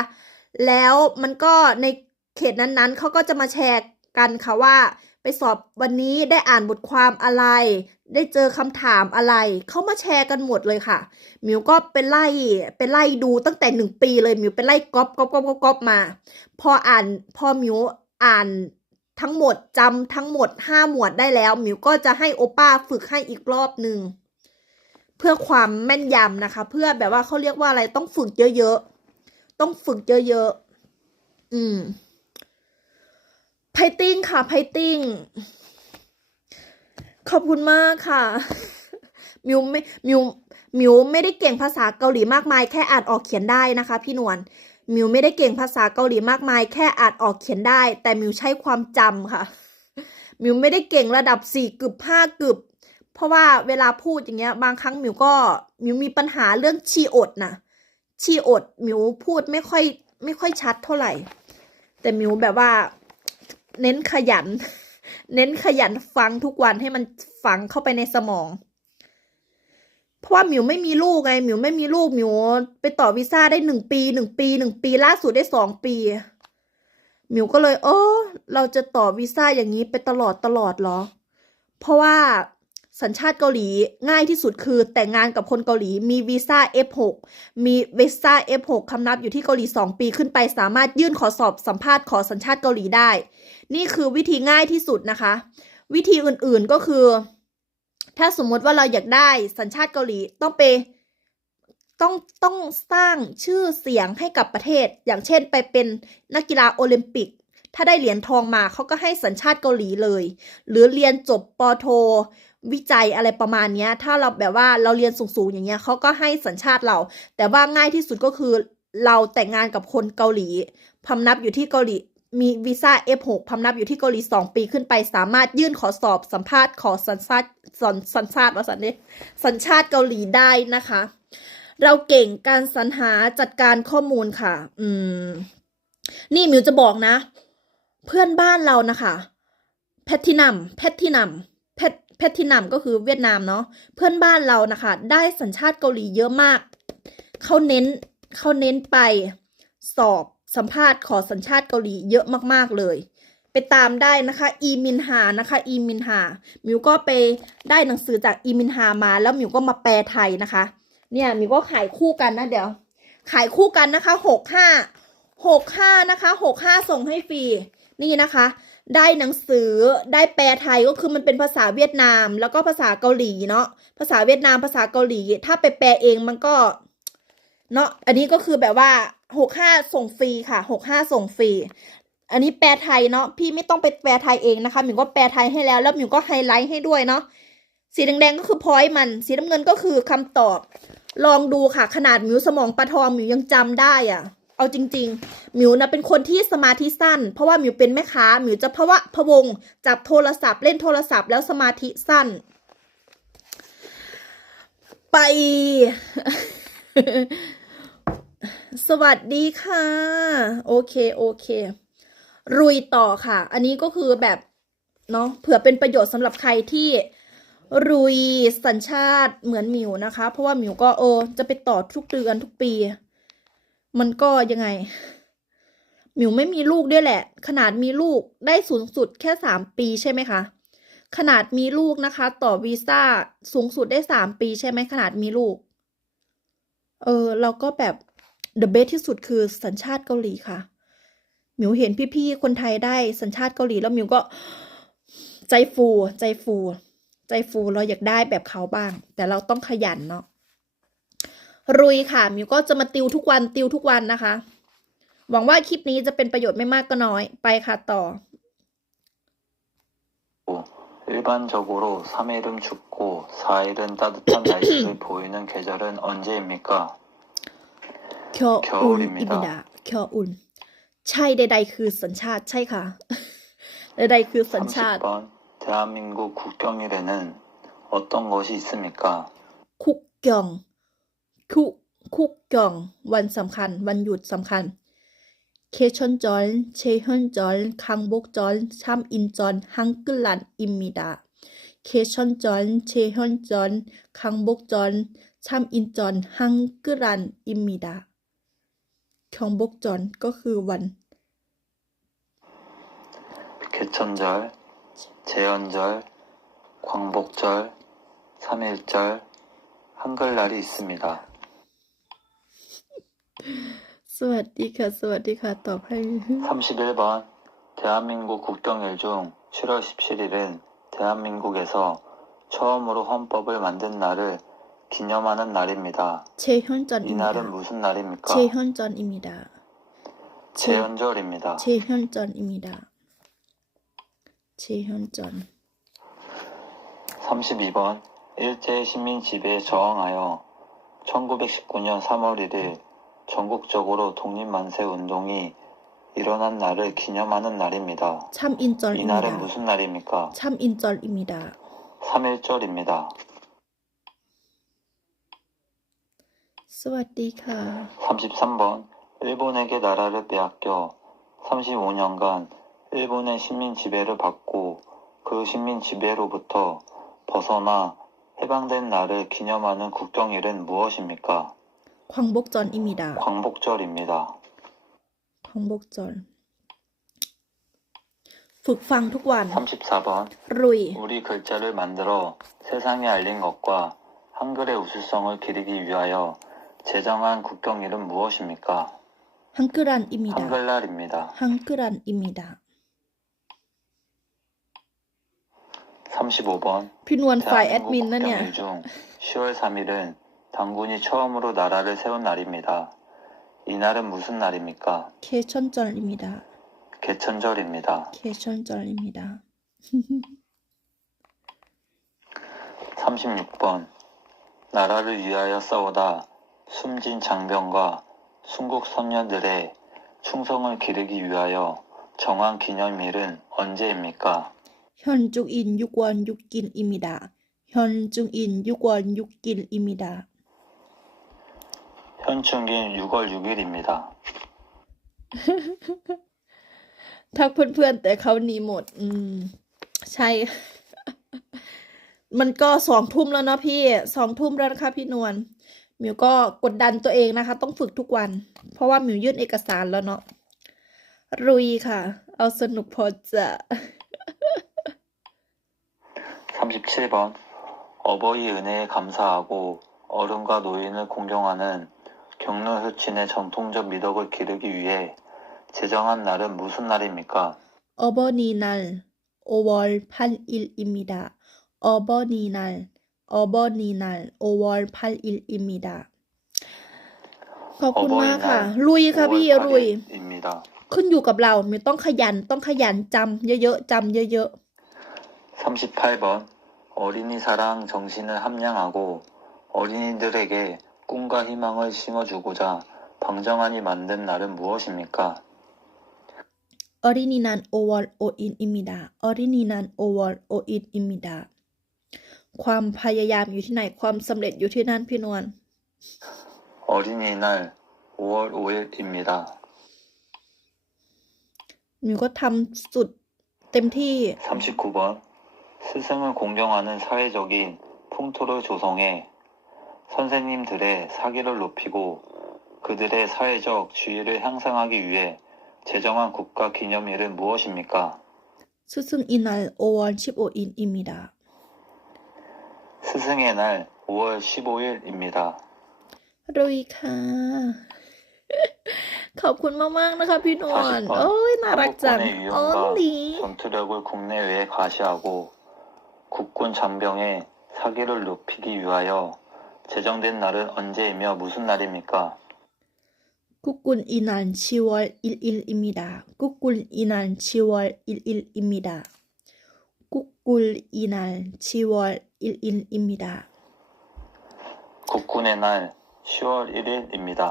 แล้วมันก็ในเขตนั้นๆเขาก็จะมาแชร์กันค่ะว่าไปสอบวันนี้ได้อ่านบทความอะไรได้เจอคำถามอะไรเขามาแชร์กันหมดเลยค่ะมิวก็เป็นไล่ดูตั้งแต่1 ปีเลยมิวเป็นไล่ก๊อปมาพอมิวอ่านทั้งหมดจำทั้งหมด5หมวดได้แล้วมิวก็จะให้โอป้าฝึกให้อีกรอบนึงเพื่อความแม่นยำนะคะเพื่อแบบว่าเขาเรียกว่าอะไรต้องฝึกเยอะไพติ้งค่ะไพติ้งขอบคุณมากค่ะมิวไม่ได้เก่งภาษาเกาหลีมากมายแค่อ่านออกเขียนได้นะคะพี่นวลมิวไม่ได้เก่งภาษาเกาหลีมากมายแค่อ่านออกเขียนได้แต่มิวใช้ความจำค่ะมิวไม่ได้เก่งระดับ4 กึบ 5 กึบเพราะว่าเวลาพูดอย่างเงี้ยบางครั้งมิวมีปัญหาเรื่องชีอดมิวพูดไม่ค่อยชัดเท่าไหร่แต่มิวแบบว่าเน้นขยันฟังทุกวันให้มันฝังเข้าไปในสมองเพราะว่ามิวไม่มีลูกไงมิวไปต่อวีซ่าได้1 ปีล่าสุดได้2 ปีมิวก็เลยเราจะต่อวีซ่าอย่างนี้ไปตลอดเหรอเพราะว่า สัญชาติเกาหลีง่ายที่สุดคือแต่งงานกับคนเกาหลีมีวีซ่า F6 มีวีซ่า F6 คำนับอยู่ที่เกาหลี2 ปีขึ้นไปสามารถยื่นขอสอบสัมภาษณ์ขอสัญชาติเกาหลีได้ นี่คือวิธีง่ายที่สุดนะคะ วิธีอื่นๆก็คือ ถ้าสมมติว่าเราอยากได้สัญชาติเกาหลีต้องสร้างชื่อเสียงให้กับประเทศ อย่างเช่นไปเป็นนักกีฬาโอลิมปิก ถ้าได้เหรียญทองมาเขาก็ให้สัญชาติเกาหลีเลย หรือเรียนจบปโท วิจัยอะไรประมาณเนี้ย ถ้าเราแบบว่าเราเรียนสูงๆอย่างเงี้ยเขาก็ให้สัญชาติเรา แต่ว่าง่ายที่สุดก็คือเราแต่งงานกับคนเกาหลีพำนับอยู่ที่เกาหลีมีวีซ่า F6 พำนับอยู่ที่เกาหลี2 ปีขึ้นไปสามารถยื่นขอสอบสัมภาษณ์ขอสัญชาติสัญชาติเกาหลีได้นะคะ เราเก่งการสรรหาจัดการข้อมูลค่ะ นี่มิวจะบอกนะ เพื่อนบ้านเรานะคะแพทตินัมก็คือเวียดนามเนาะเพื่อนบ้านเรานะคะได้สัญชาติเกาหลีเยอะมากเขาเน้นไปสอบสัมภาษณ์ขอสัญชาติเกาหลีเยอะมากๆเลยไปตามได้นะคะอีมินฮานะคะอีมินฮามิวก็ไปได้หนังสือจากอีมินฮามาแล้วมิวก็มาแปลไทยนะคะเนี่ยมิวก็ขายคู่กันนะเดี๋ยวขายคู่กันนะคะ65นะคะ65ส่งให้ฟรีนี่นะคะได้หนังสือได้แปลไทยก็คือมันเป็นภาษาเวียดนามแล้วก็ภาษาเกาหลีเนาะภาษาเวียดนามภาษาเกาหลีถ้าไปแปลเองมันก็เนาะอันนี้ก็คือแบบว่า65ส่งฟรีค่ะ65ส่งฟรีอันนี้แปลไทยเนาะพี่ไม่ต้องไปแปลไทยเองนะคะมิวก็แปลไทยให้แล้วแล้วมิวก็ไฮไลท์ให้ด้วยเนาะสีแดงๆก็คือพอยต์มันสีน้ำเงินก็คือคำตอบลองดูค่ะขนาดมิวสมองปลาทองมิวยังจำได้อ่ะเอาจริงๆมิวนะเป็นคนที่สมาธิสั้นเพราะว่ามิวเป็นแม่ค้ามิวจะพะวงจับโทรศัพท์เล่นโทรศัพท์แล้วสมาธิสั้นไป สวัสดีค่ะโอเครุยต่อค่ะอันนี้ก็คือแบบเนาะเผื่อเป็นประโยชน์สำหรับใครที่รุยสัญชาติเหมือนมิวนะคะเพราะว่ามิวก็จะไปต่อทุกเดือนทุกปีมันก็ยังไงมิวไม่มีลูกด้วยแหละขนาดมีลูกได้สูงสุดแค่3 ปีใช่ไหมคะขนาดมีลูกนะคะต่อวีซ่าสูงสุดได้3 ปีใช่ไหมขนาดมีลูกเราก็แบบ the best ที่สุดคือสัญชาติเกาหลีค่ะมิวเห็นพี่ๆคนไทยได้สัญชาติเกาหลีแล้วมิวก็ใจฟูเราอยากได้แบบเขาบ้างแต่เราต้องขยันเนาะรุยค่ะมิวก็จะมาติวทุกวันนะคะหวังว่าคลิปนี้จะเป็นประโยชน์ไม่มากก็น้อยไปค่ะต่อ 일반적으로 3일은 춥고 4일은 따뜻한 날씨를 보이는 계절은 언제입니까? 겨울입니다. 겨울. ใช่ใดๆคือสัญชาติใช่ค่ะ ใดๆคือสัญชาติ 30번 대한민국 국경일에는 어떤 것이 있습니까? คุกกยองวันสำคัญวันหยุดสำคัญเคชอนจอนเชฮอนจอนคังบกจอน참인전 한글날입니다.เคชอนจอนเชฮอนจอนคังบกจอน참인전 한글날입니다. 경복전 ก็คือวัน 개천절, 제헌절, 광복절, 3.1절, 한글날이 있습니다. สวัสดีค่ะตอบให้ 31번 대한민국 국경일 중 7월 17일은 대한민국에서 처음으로 헌법을 만든 날을 기념하는 날입니다. 이 날은 무슨 날입니까? 제헌전입니다. 제헌절입니다. 제헌전 32번 일제 시민 지배에 저항하여 1919년 3월 1일 전국적으로 독립만세 운동이 일어난 날을 기념하는 날입니다. 이 날은 무슨 날입니까? 참인절입니다. 3.1절입니다. สวัสดีค่ะ 33번 일본에게 나라를 빼앗겨 35년간 일본의 시민 지배를 받고 그 시민 지배로부터 벗어나 해방된 날을 기념하는 국경일은 무엇입니까? 광복절입니다. 광복절입니다. 광복절 ฝึกฟังทุกวัน 34번 รุย 우리 글자를 만들어 세 세상에 알린 것과 한글의 우수성을 기리기 위하여 제정한 국경 이름 무엇입니까? 한글란입니다. 한글날입니다. 한글란입니다. 35번. พี่นวลฝ่ายแอด 대한민국 มินนะเนี่ย 국경일 중 10월 3일은 당군이 처음으로 나라를 세운 날입니다. 이 날은 무슨 날입니까? 개천절입니다. 개천절입니다. 개천절입니다. 36번. 나라를 위하여 싸우다 숨진 장병과 순국 선녀들의 충성을 기르기 위하여 정한 기념일은 언제입니까? 현중인 6월 6일입니다. 현중인 6월 6일입니다. 현충일 6월 6일입니다. ทักเพื่อนๆแต่เขาหนีหมด ใช่ มันก็2 ทุ่มแล้วเนาะพี่2 ทุ่มแล้วนะคะพี่นวลหมิวก็กดดันตัวเองนะคะ ต้องฝึกทุกวัน เพราะว่าหมิวยื่นเอกสารแล้วเนาะรุยค่ะ เอาสนุกพอจะ 37번. 어버이 은혜에 감사하고 어른과 노인을 공경하는 경로 효친의 전통적 미덕을 기르기 위해 제정한 날은 무슨 날입니까? 어버이날 5월 8일입니다. 어버이날 5월 8일입니다. ขอบคุณมากค่ะ ลุยค่ะพี่ ลุย 8일입니다. ขึ้นอยู่กับเราไม่ต้องขยันจำเยอะๆจำเยอะ 38번. 어린이 사랑 정신을 함양하고 어린이들에게 꿈과 희망을 심어주고자 방정환이 만든 날은 무엇입니까? ๆ 어린이날 5월 5일입니다. 어린이날 5월 5일입니다. ความพยายามอยู่ที่ไหนความสำเร็จอยู่ที่นั่นพี่นวล 어린이날 5월 5일입니다. หมิวก็ทำสุดเต็มที่ 39번. 스승을 공경하는 사회적인 풍토를 조성해 선생님들의 사기를 높이고 그들의 사회적 지위를 향상하기 위해 제정한 국가 기념일은 무엇입니까? 스승 이날 5월 15일입니다. 스승의 날 5월 15일입니다. รุยค่ะ ขอบคุณมากๆนะคะพี่นวล 40번. โอ้ยน่ารักจัง 한국군의 อ๋อ 위엄과 นี่ 전투력을 국내외에 과시하고 국군 잔병의 사기를 높이기 위하여 제정된 날은 언제이며 무슨 날입니까? 국군 이날 10월 1일입니다. 국군 이날 10월 1일입니다. 국군 이날 10월 1일입니다. 국군의 날 10월 1일입니다.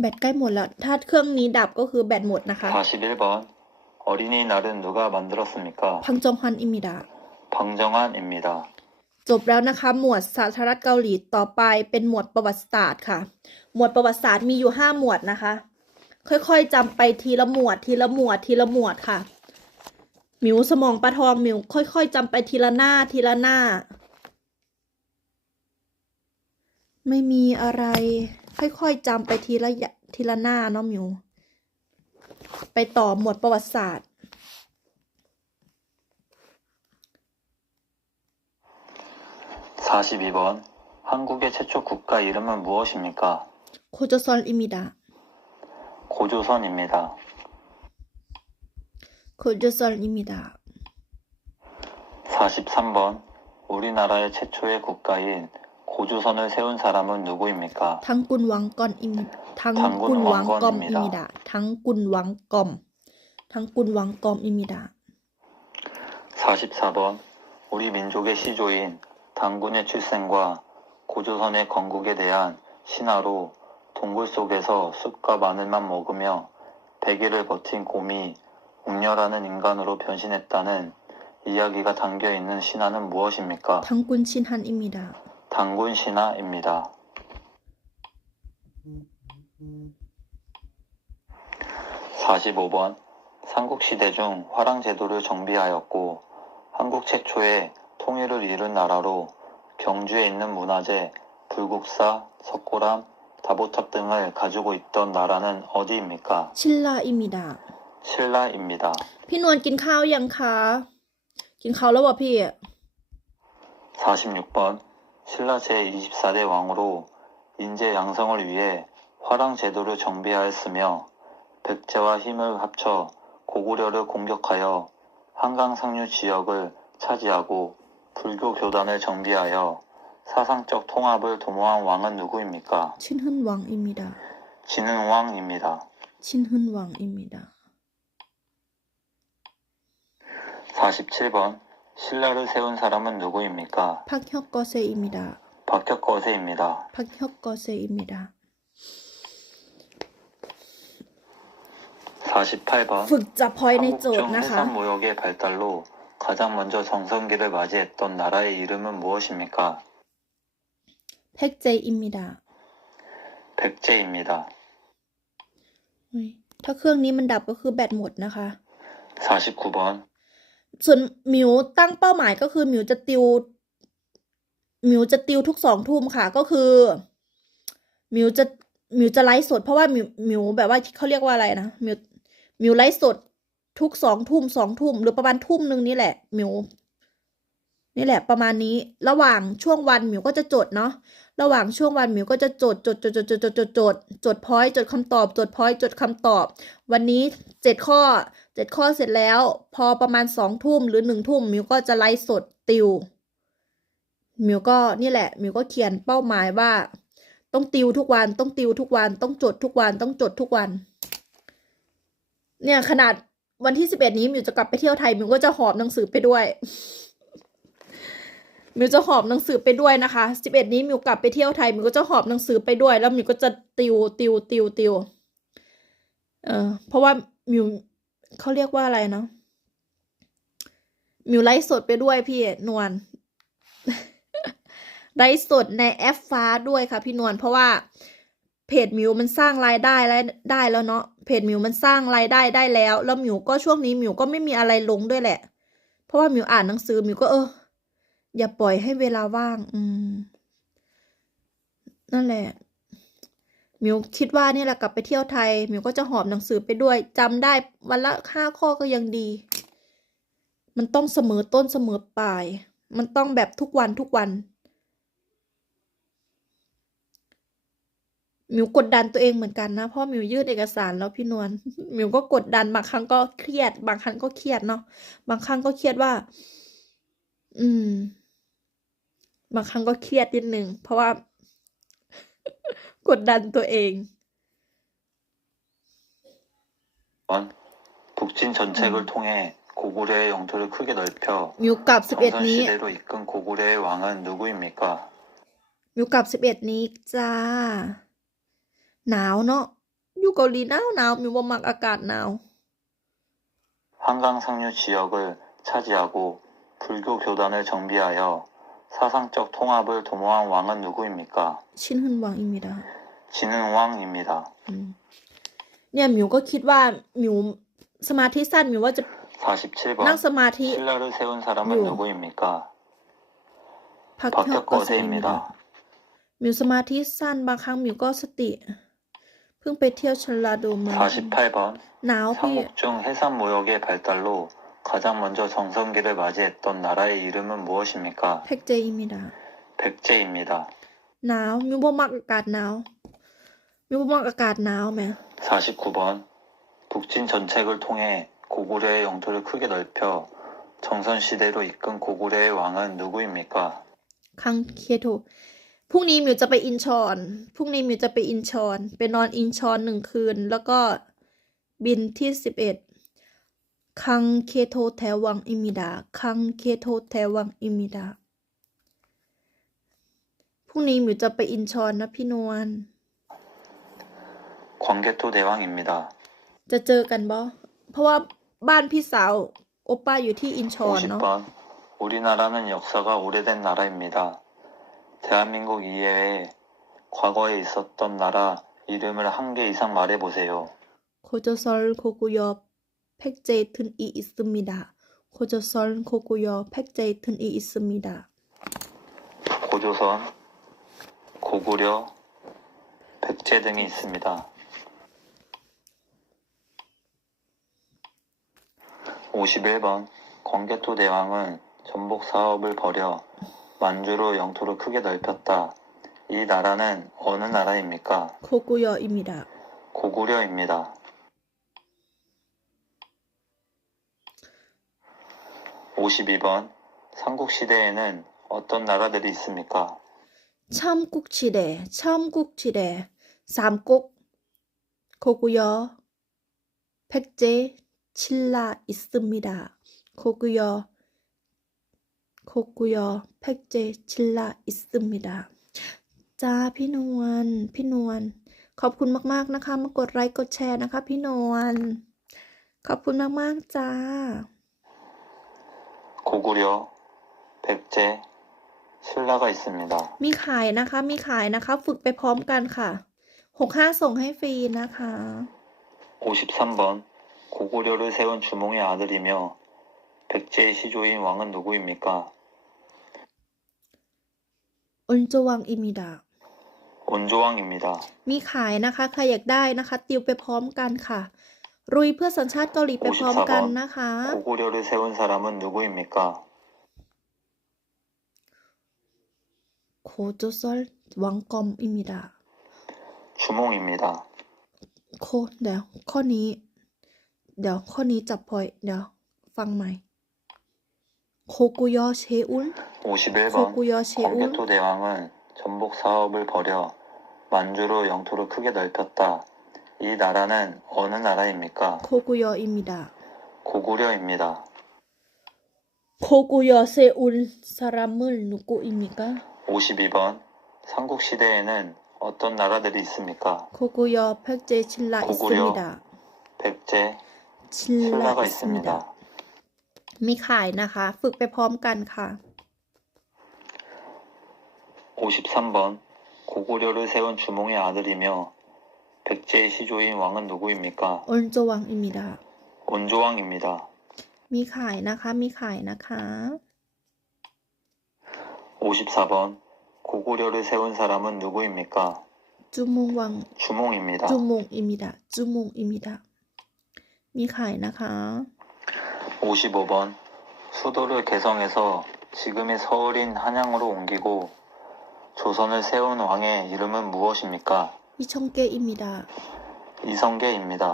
แบตใกล้หมดแล้ว ถ้าเครื่องนี้ดับก็คือแบตหมดนะคะ 41번. 어린이날은 누가 만들었습니까? 방정환입니다. 방정환입니다. จบแล้วนะคะ หมวดสาธารณรัฐเกาหลีต่อไปเป็นหมวดประวัติศาสตร์ค่ะ หมวดประวัติศาสตร์มีอยู่5 หมวดนะคะ ค่อยๆจำไปทีละหมวดทีละหมวดทีละหมวดค่ะหมิวสมองปลาทองหมิวค่อยๆจำไปทีละหน้าทีละหน้า ไม่มีอะไร ค่อยๆจำไปทีละหน้าเนาะหมิวไปต่อหมวดประวัติศาสตร์ 42번. 한국의 최초 국가 이름은 무엇입니까? 고조선입니다. 고조선입니다. 고조선입니다. 43번. 우리나라의 최초의 국가인 고조선을 세운 사람은 누구입니까? 당군 왕건입니다. 당군 왕검입니다. 당군 왕검. 당군 왕검입니다. 44번. 우리 민족의 시조인 당군의 출생과 고조선의 건국에 대한 신화로 동굴 속에서 쑥과 마늘만 먹으며 100일을 버틴 곰이 웅렬하는 인간으로 변신했다는 이야기가 담겨있는 신화는 무엇입니까? 당군 신한입니다. 당군 신화입니다. 45번. 삼국시대 중 화랑제도를 정비하였고 한국 최초의 통일을 이룬 나라로 경주에 있는 문화재, 불국사, 석고람, 다보탑 등을 가지고 있던 나라는 어디입니까? 신라입니다. 신라입니다. พี่นวลกินข้าวยังคะ กินข้าวแล้วบ่พี่ 46번 신라 제24대 왕으로 인재 양성을 위해 화랑 제도를 정비하였으며 백제와 힘을 합쳐 고구려를 공격하여 한강 상류 지역을 차지하고 불교 교단을 정비하여 사상적 통합을 도모한 왕은 누구입니까? 친훈왕입니다. 진흥왕입니다. 친훈왕입니다. 47번 신라를 세운 사람은 누구입니까? 박혁거세입니다. 박혁거세입니다. 박혁거세입니다. 48번 ฝึกจับพอยในโจทย์ 한국중 นะคะ 해산무역의 발달로 가장 먼저 정성기를 맞이했던 나라의 이름은 무엇입니까? 백제입니다. 백제입니다. อุ๊ยถ้าเครื่องนี้มันดับก็คือแบตหมดนะคะ 49번 ส่วนหมิวตั้งเป้าหมายก็คือหมิวจะติวทุก2 ทุ่มค่ะ ก็คือหมิวจะไลฟ์สด เพราะว่าหมิวแบบว่าเขาเรียกว่าอะไรนะหมิวไลฟ์สดทุก2 ทุ่มหรือประมาณทุ่มนึงนี่แหละหมิวนี่แหละประมาณนี้ ระหว่างช่วงวันหมิวก็จะจดเนาะระหว่างช่วงวันหมิวก็จะจดพอยต์จดคำตอบจดพอยต์จดคำตอบ วันนี้7 ข้อเสร็จแล้ว พอประมาณ2 ทุ่มหรือ1 ทุ่มหมิวก็จะไลฟ์สดติวหมิวก็นี่แหละหมิวก็เขียนเป้าหมายว่าต้องติวทุกวันต้องติวทุกวันต้องจดทุกวันต้องจดทุกวันเนี่ยขนาดวันที่11นี้หมิวจะกลับไปเที่ยวไทยหมิวก็จะหอบหนังสือไปด้วยหมิวจะหอบหนังสือไปด้วยนะคะ11นี้หมิวกลับไปเที่ยวไทยหมิวก็จะหอบหนังสือไปด้วยแล้วหมิวก็จะติวเพราะว่าหมิวเขาเรียกว่าอะไรเนาะหมิวไลฟ์สดไปด้วยพี่นวล ไลฟ์สดในแอปฟ้าด้วยค่ะพี่นวลเพราะว่าเพจหมิวมันสร้างรายได้แล้วเนาะเพจหมิวมันสร้างรายได้ได้แล้วหมิวก็ช่วงนี้หมิวก็ไม่มีอะไรลงด้วยแหละเพราะว่าหมิวอ่านหนังสือหมิวก็อย่าปล่อยให้เวลาว่างนั่นแหละหมิวคิดว่านี่แหละกลับไปเที่ยวไทยหมิวก็จะหอบหนังสือไปด้วยจำได้วันละ5 ข้อก็ยังดีมันต้องเสมอต้นเสมอปลายมันต้องแบบทุกวันหมิวกดดันตัวเองเหมือนกันนะเพราะหมิวยื่นเอกสารแล้วพี่นวลหมิวก็กดดันบางครั้งก็เครียดบางครั้งก็เครียดเนาะบางครั้งก็เครียดว่าบางครั้งก็เครียดนิดนึงเพราะว่า กดดันตัวเอง 북진 전책을 통해 고구려의 영토를 크게 넓혀 หมิวกลับ11นี้ 조선시대로 이끈 고구려의 왕은 누구입니까? หมิวกลับ11นี้จ้าหนาวเนาะอยู่เกาหลีหนาวหมิวบ่มักอากาศหนาว 한강 상류 지역을 차지하고 불교 교단을 정비하여 사상적 통합을 도모한 왕은 누구입니까? ชินฮึนวังอิมิดา 진흥왕입니다. เนี่ยหมิวก็คิดว่าหมิวสมาธิสั้นหมิวว่าจะ 47번 นั่งสมาธิ 신라를 세운 사람은 요. 누구입니까? พักเที่ยวก็เซมิดา 박혁거세입니다. หมิวสมาธิสั้นบางครั้งหมิวก็สติเพิ่งไปเที่ยวชลาดูมา 48번 หนาวพี่ 삼국중 해산무역의 발달로 가장 먼저 정성기를 맞이했던 나라의 이름은 무엇입니까? แพ็กเจอิมิดา 백제입니다. หนาวหมิวบ่มักอากาศหนาวหมิวบ่มักอากาศหนาวแหม 49번 북진 전책을 통해 고구려의 영토를 크게 넓혀 정선시대로 이끈 고구려의 왕은 누구입니까? คังเคโทพรุ่งนี้หมิวจะไปอินชอนพรุ่งนี้หมิวจะไปอินชอนไปนอนอินชอน1 คืนแล้วก็บินที่11คังเคโทแถววังอิมิดาคังเคโทแถววังอิมิดาพรุ่งนี้หมิวจะไปอินชอนนะพี่นวล 광개토 대왕입니다. จะเจอกันบ่เพราะว่าบ้านพี่สาวโอป้าอยู่ที่อินชอนเนาะ 50번 우리나라는 역사가 오래된 나라입니다. 대한민국 이외에 과거에 있었던 나라 이름을 한 개 이상 말해보세요. 고조설 고구여 팩제이튼 이 있습니다. 고조설 고구여 팩제이튼 이 있습니다. 고조선, 고구려, 백제 등이 있습니다. 51번 광개토 대왕은 전복 사업을 벌여 만주로 영토를 크게 넓혔다. 이 나라는 어느 나라입니까? 고구려입니다. 고구려입니다. 52번. 삼국시대에는 어떤 나라들이 있습니까? 삼국지대, 삼국지대, 삼국, 고구려, 백제, 신라 있습니다. 고구려, 백제, 신라 있습니다. จ้าพี่นวลขอบคุณมากๆนะคะมากดไลค์กดแชร์นะคะพี่นวลขอบคุณมากๆจ้า 고구려, 백제, 신라가 있습니다. มีขายนะคะฝึกไปพร้อมกันค่ะ65ส่งให้ฟรีนะคะ 53번. 고구려를 세운 주몽의 아들이며 백제의 시조인 왕은 누구입니까? อนจวังอิมิดา 온조왕입니다. มีขายนะคะใครอยากได้นะคะติวไปพร้อมกันค่ะรุยเพื่อสัญชาติเกาหลีไปพร้อมกันนะคะ 고구려를 세운 사람은 누구입니까? โคโจซอลวังกอมอิมิดา 주몽입니다. เดี๋ยวข้อนี้จับพอยเดี๋ยวฟังใหม่โคกุยอเชอุน 51번. 고구려 제운. 광개토 대왕은 전복 사업을 벌여 만주로 영토를 크게 넓혔다. 이 나라는 어느 나라입니까? โคกุยออิมิดา 고구려입니다. โคกุยอเซอุนซารามุลนุกุอิมิกะ 52번. 삼국시대에는 어떤 나라들이 있습니까? โคกุยอเพ็กเจชินลาอิสมิดา 백제, ชินลา 신라가 อิสมิดา 있습니다. มีขายนะคะ ฝึกไปพร้อมกันค่ะ 53번. 고구려를 세운 주몽의 아들이며 백제의 시조인 왕은 누구입니까? อนจวังอิมิดา 온조왕입니다. มีขายนะคะ 54번. 고구려를 세운 사람은 누구입니까? จุมงวัง 주몽입니다. จุมงอิมิดามีขายนะคะ 55번. 수도를 개성에서 지금의 서울인 한양으로 옮기고 조선을 세운 왕의 이름은 무엇입니까? อิชงเกอิมิดา 이성계입니다.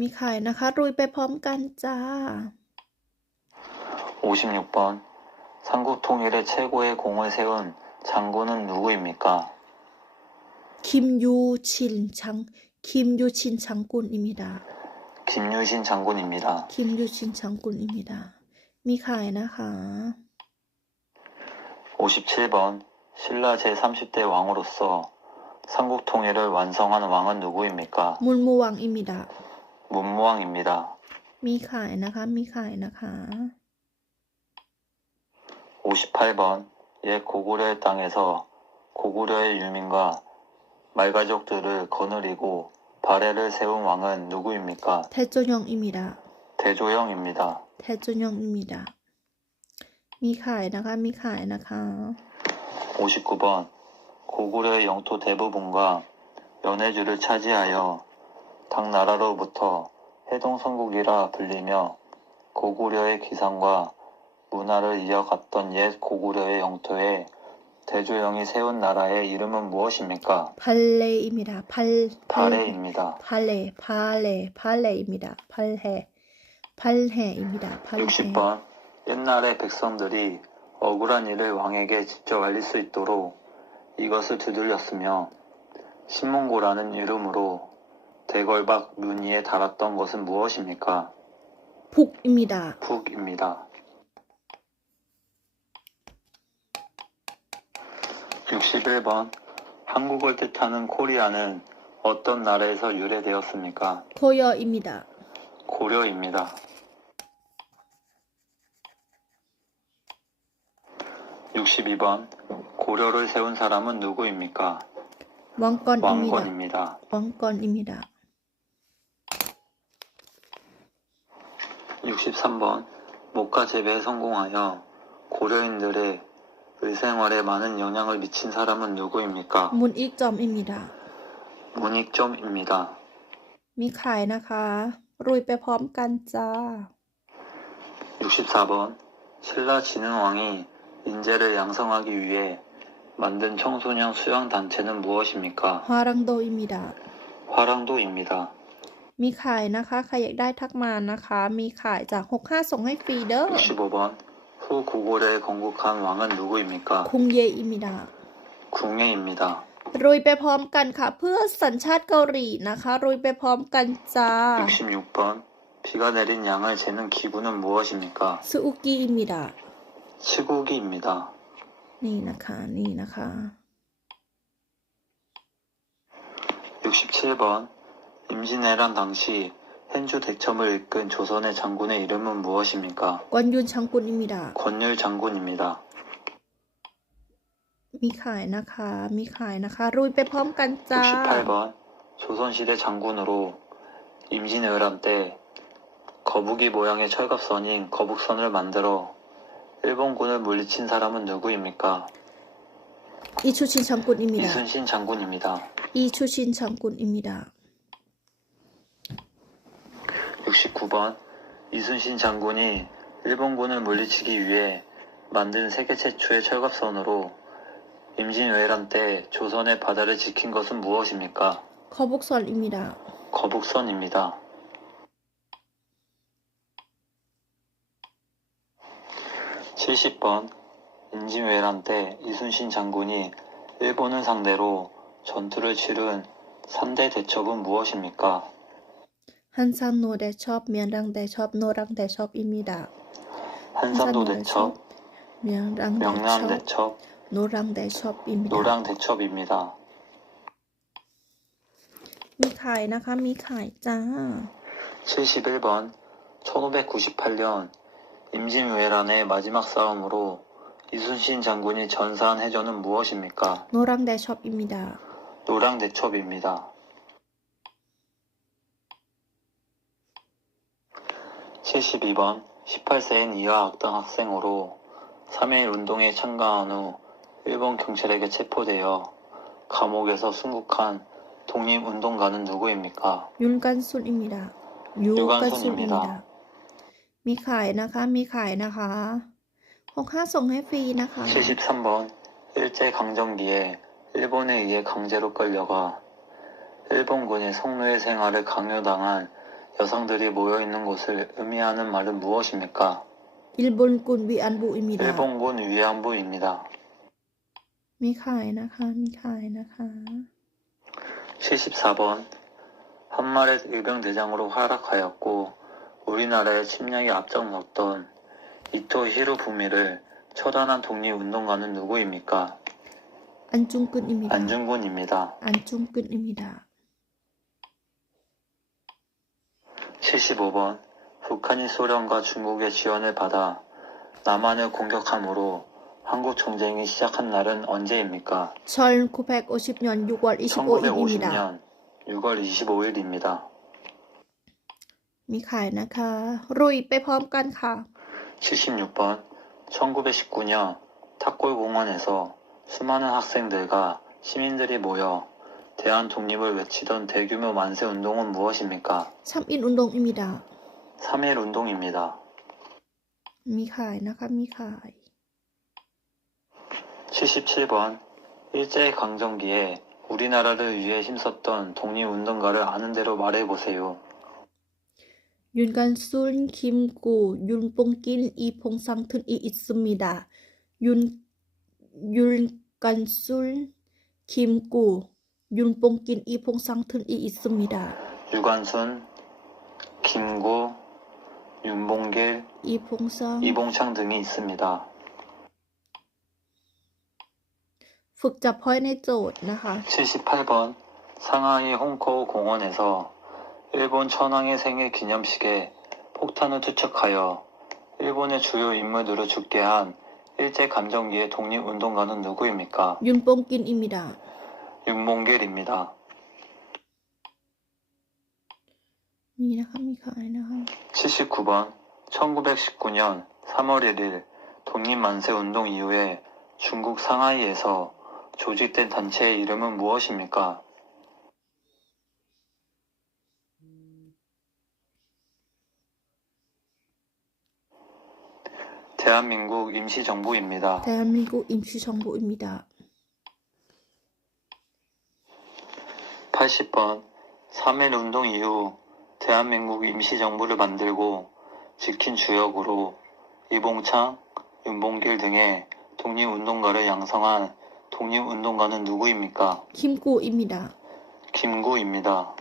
มีขายนะคะรุยไปพร้อมกันจ้า 56번. 삼국 통일의 최고의 공을 세운 장군은 누구입니까? คิมยูชินชังกุลอิมิดา 김유신 장군입니다. คิมยูชินชังกุลอิมิดา มีขายนะคะ 57번. 신라 제30대 왕으로서 삼국 통일을 완성한 왕은 누구입니까? มุลมูวังอิมิดา 문무왕입니다. มีขายนะคะ 58번. 옛 고구려의 땅에서 고구려의 유민과 말가족들을 거느리고 발해를 세운 왕은 누구입니까? เทโจยองอิมิดา 대조영입니다. เทโจยองอิมิดา มีขายนะคะ 59번. 고구려의 영토 대부분과 연해주를 차지하여 당나라로부터 해동성국이라 불리며 고구려의 기상과 문화를 이어갔던 옛 고구려의 영토에 대조영이 세운 나라의 이름은 무엇입니까? พัลเลอิมิดา 발해입니다. พาเลอิมิดาพัลแฮอิมิดา 60번. 옛날에 백성들이 억울한 일을 왕에게 직접 알릴 수 있도록 이것을 두들렸으며 신문고라는 이름으로 대궐박 무늬에 달았던 것은 무엇입니까? พุกอิมิดา 북입니다. 61번. 한국을 뜻하는 코리아는 어떤 나라에서 유래되었습니까? โคยออิมิดา 고려입니다. 62번. 고려를 세운 사람은 누구입니까? วังกอนอิมิดา 왕건입니다. วังกอนอิมิดา 63번. 목화 재배에 성공하여 고려인들의 의생활에 많은 영향을 미친 사람은 누구입니까? มุนอีกจอมอิมิดา 문익점입니다. มีขายนะคะรุยไปพร้อมกันจ้า 64번. 신라 진흥왕이 인재를 양성하기 위해 만든 청소년 수양 단체는 무엇입니까? 화랑도입니다. 화랑도입니다. มีขายนะคะ ใครอยากได้ทักมานะคะ มีขายจาก65ส่งให้ฟรีเด้อ 65번. 후 고골에 건국한 왕은 누구입니까? คุงเยอิมิดะ 궁예입니다. รุยไปพร้อมกันค่ะ เพื่อสัญชาติเกาหลีนะคะ รุยไปพร้อมกันจ้า 66번. 비가 내린 양을 재는 기구는 무엇입니까? ซูอุกิอิมิดะ 치국이입니다. นี่นะคะ นี่นะคะ 67번. 임진왜란 당시 hen주 대첩을 이끈 조선의 장군의 이름은 무엇입니까? กวนยุนชังกุนอิมิดะ 권율 장군입니다. มีขายนะคะ มีขายนะคะ รุยไปพร้อมกันจ้า 68번. 조선시대 장군으로 임진왜란 때 거북이 모양의 철갑선인 거북선을 만들어 일본군을 물리친 사람은 누구입니까? อีชูชินชังกุนอิมิดะ 이순신 장군입니다. อีชูชินชังกุนอิมิดะ 69번. 이순신 장군이 일본군을 물리치기 위해 만든 세계 최초의 철갑선으로 임진왜란 때 조선의 바다를 지킨 것은 무엇입니까? ขอบุกสอนอิมิดะ 거북선입니다. 70번. 임진왜란 때 이순신 장군이 일본을 상대로 전투를 치른 3대 대첩은 무엇입니까? ฮันซันโนแดชอบเมียนรังแดชอบโนรังแดชอบอิมิดะ 한산도 대첩, เมียนรังแดช 명남 อบ 대첩, โนรังแดชอบอิมิดะ 노랑 대첩입니다. มีขายนะคะ มีขายจ้า 71번. 1598년 임진왜란의 마지막 싸움으로 이순신 장군이 전사한 해전은 무엇입니까? โนรังแดชอบอิมิดะ 노랑 대첩입니다. 72번. 18세인 이하 악당 학생으로 3.1 운동에 참가한 후 일본 경찰에게 체포되어 감옥에서 순국한 독립운동가는 누구입니까? ยุนกันซุนอิมิดะยูกันซุนอิมิดะ 유관순입니다. มีขายนะคะ มีขายนะคะ65ส่งให้ฟรีนะคะ 73번. 일제강점기에 일본에 의해 강제로 끌려가 일본군이 성노예 생활을 강요당한 여성들이 모여있는 곳을 의미하는 말은 무엇입니까? อิลบนกุนวิอันบุอิมิดะ 일본군 위안부입니다. มีขายนะคะ มีขายนะคะ 74번. 한말의 의병대장으로 활약하였고 우리나라의 침략에 앞장섰던 이토 히로부미를 처단한 독립운동가는 누구입니까? อันจุงกุนอิมิดะ 안중근입니다. อันจุงกุนอิมิดะ 75번. 북한이 소련과 중국의 지원을 받아 남한을 공격함으로 한국 전쟁이 시작한 날은 언제입니까? ชอลคูแพกโอชิบยอนยุกวอลอิชิโออิมิดะ 1950년 6월 25일입니다. มีขายนะคะ รุยไปพร้อมกันค่ะ 76번. 1919년 탑골공원에서 수많은 학생들과 시민들이 모여 대한 독립을 외치던 대규모 만세 운동은 무엇입니까? ชัมอินอุนดงอิมิดะ 3.1 운동입니다. มีขายนะคะ มีขาย 77번. 일제강점기에 우리나라를 위해 힘썼던 독립운동가를 아는 대로 말해보세요. ยุนกันซุนคิมกูยุนปงกินอีพงซังทึนอีอิสมิดะยุนกันซุนคิมกูยุนปงกินอีพงซังทึนอีอิสมิดะ 유관순, 김구, 윤봉길, อีพงซัง 이봉창 등이 있습니다. ฝึกจับพ้อยในโจทย์นะคะ 78번. 상하이 홍커우 공원에서 일본 천황의 생일 기념식에 폭탄을 투척하여 일본의 주요 인물들을 죽게 한 일제감정기의 독립운동가는 누구입니까? ยุนปงกินอิมิดะ 윤봉길입니다. มีนะคะ มีขายนะคะ 79번. 1919년 3월 1일 독립만세 운동 이후에 중국 상하이에서 조직된 단체의 이름은 무엇입니까? 대한민국 임시정부입니다. 대한민국 임시정부입니다. 80번 3.1 운동 이후 대한민국 임시정부를 만들고 지킨 주역으로 이봉창, 윤봉길 등의 독립운동가를 양성한 독립운동가는 누구입니까? 김구입니다. 김구입니다.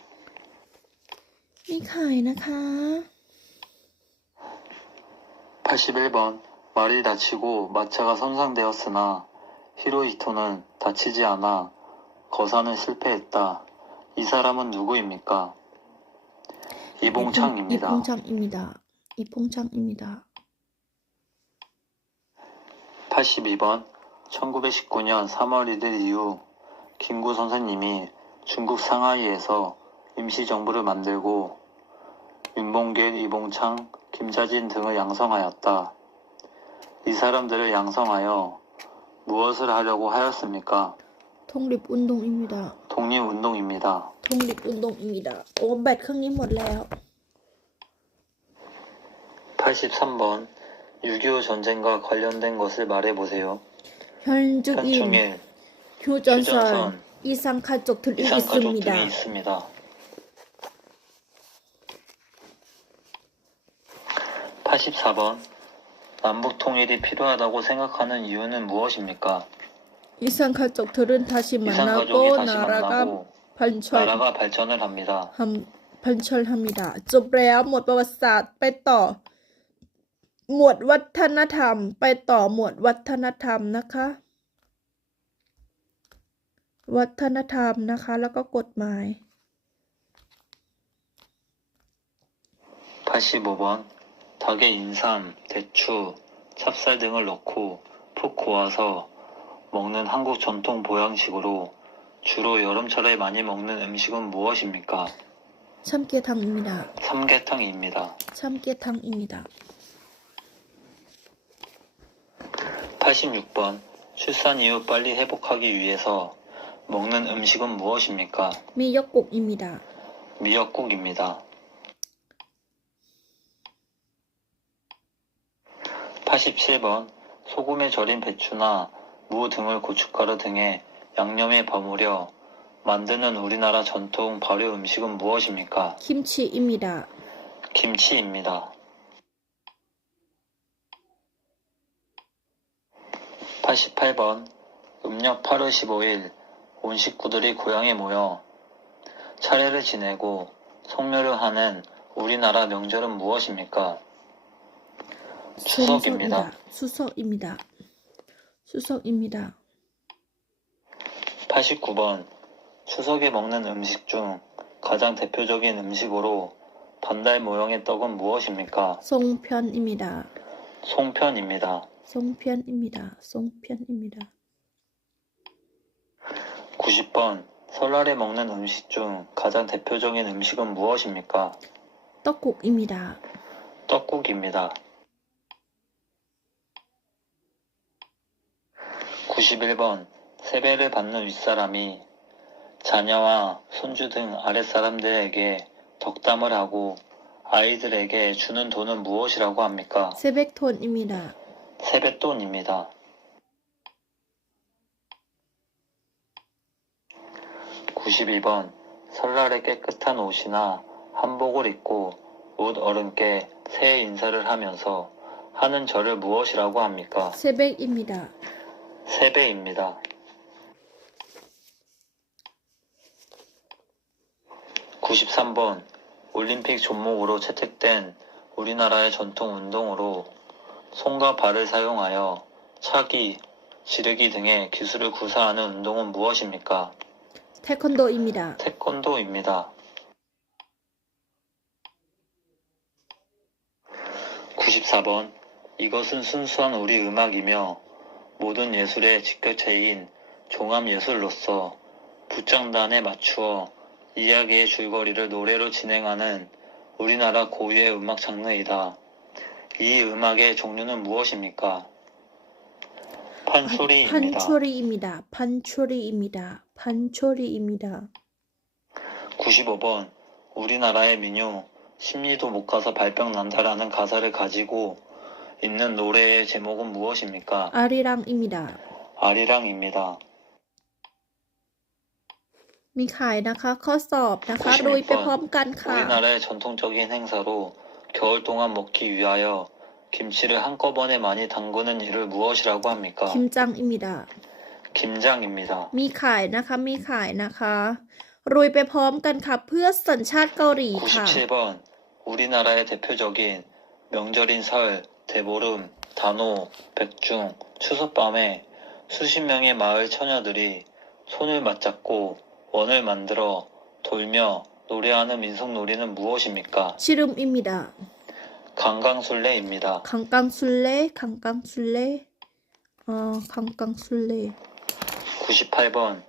นี่ใครนะคะ 81번 말이 다치고 마차가 손상되었으나 히로히토는 다치지 않아 거사는 실패했다. 이 사람은 누구입니까? 이봉창입니다. 이봉창입니다. 이봉창입니다. 82번 1919년 3월 1일 이후 김구 선생님이 중국 상하이에서 임시정부를 만들고 윤봉길, 이봉창, 김자진 등을 양성하였다. 이 사람들을 양성하여 무엇을 하려고 하였습니까? 독립운동입니다. 독립운동입니다. 독립운동입니다. โอ้ แบต เครื่องนี้หมดแล้ว 83번 6.25 전쟁과 관련된 것을 말해보세요. 현죽인 현충일, 휴전선 휴전선, 이상가족 등이 이상가족 있습니다. 등이 있습니다. 84번 남북 통일이 필요하다고 생각하는 이유는 무엇입니까? 이상가족들은 다시 이상가족이 만나고 다시 만나고 나라가 발전을 합니다. 반철합니다. จบแล้วหมวดประวัติศาสตร์ไปต่อหมวดวัฒนธรรมไปต่อหมวดวัฒนธรรมนะคะ วัฒนธรรมนะคะแล้วก็กฎหมาย 85번 닭에 인삼, 대추, 찹쌀 등을 넣고 푹 고아서 먹는 한국 전통 보양식으로 주로 여름철에 많이 먹는 음식은 무엇입니까? 참깨탕입니다. 삼계탕입니다. 참깨탕입니다. 86번 출산 이후 빨리 회복하기 위해서 먹는 음식은 무엇입니까? 미역국입니다. 미역국입니다. 87번 소금에 절인 배추나 무 등을 고춧가루 등에 양념에 버무려 만드는 우리나라 전통 발효 음식은 무엇입니까? 김치입니다. 김치입니다. 88번 음력 8월 15일 온 식구들이 고향에 모여 차례를 지내고 성묘를 하는 우리나라 명절은 무엇입니까? 추석입니다. 추석입니다. 추석입니다. 89번 추석에 먹는 음식 중 가장 대표적인 음식으로 반달 모형의 떡은 무엇입니까? 송편입니다. 송편입니다. 송편입니다. 송편입니다. 90번 설날에 먹는 음식 중 가장 대표적인 음식은 무엇입니까? 떡국입니다. 떡국입니다. 91번 세배를 받는 윗사람이 자녀와 손주 등 아랫사람들에게 덕담을 하고 아이들에게 주는 돈은 무엇이라고 합니까? 세뱃돈입니다. 세뱃돈입니다. 92번 설날에 깨끗한 옷이나 한복을 입고 옷 어른께 새해 인사를 하면서 하는 절을 무엇이라고 합니까? 세뱃입니다. 세배입니다. 93번 올림픽 종목으로 채택된 우리나라의 전통 운동으로 손과 발을 사용하여 차기, 지르기 등의 기술을 구사하는 운동은 무엇입니까? 태권도입니다. 태권도입니다. 94번 이것은 순수한 우리 음악이며 모든 예술의 직결체인 종합예술로서 붓장단에 맞추어 이야기의 줄거리를 노래로 진행하는 우리나라 고유의 음악 장르이다. 이 음악의 종류는 무엇입니까? 판소리입니다. 판초리입니다. 판초리입니다. 판초리입니다. 95번 우리나라의 민요 심리도 못 가서 발병 난다라는 가사를 가지고 있는 노래의 제목은 무엇입니까? 아리랑입니다. 아리랑입니다. มีขายนะคะ ข้อสอบนะคะ รุยไปพร้อมกันค่ะ 우리나라의 전통적인 행사로 겨울 동안 먹기 위하여 김치를 한꺼번에 많이 담그는 일을 무엇이라고 합니까? คิมจังอิมิดะ 김장입니다. มีขายนะคะ มีขายนะคะ รุยไปพร้อมกันค่ะ เพื่อสัญชาติเกาหลีค่ะ 97번 우리나라의 대표적인 명절인 설, 대보름, 단오, 백중, 추석밤에 수십 명의 마을 처녀들이 손을 맞잡고 원을 만들어 돌며 노래하는 민속놀이는 무엇입니까? ชิรุมอิมิดะ 강강술래입니다. คังกังซุเล่คังกังซุเล่คังกังซุเล่ 98번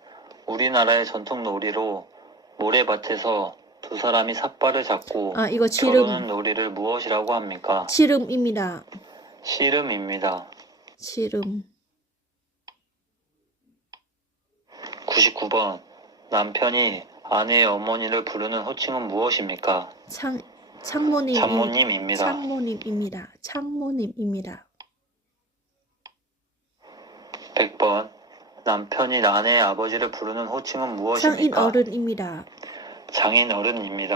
우리나라의 전통 놀이로 모래밭에서 두 사람이 삿발을 잡고 อีกชิรุม 겨루는 놀이를 무엇이라고 합니까? ชิรุมอิมิดะ 씨름입니다. ชิรุม 99번 남편이 아내의 어머니를 부르는 호칭은 무엇입니까? ช่างโมนิม 장모님입니다. ช่างโมนิมอิมิดะช่างโมนิมอิมิดะ 100번 남편이 아내의 아버지를 부르는 호칭은 ช่างอินออ 무엇입니까? รุนอิมิดะ 장인 어른입니다.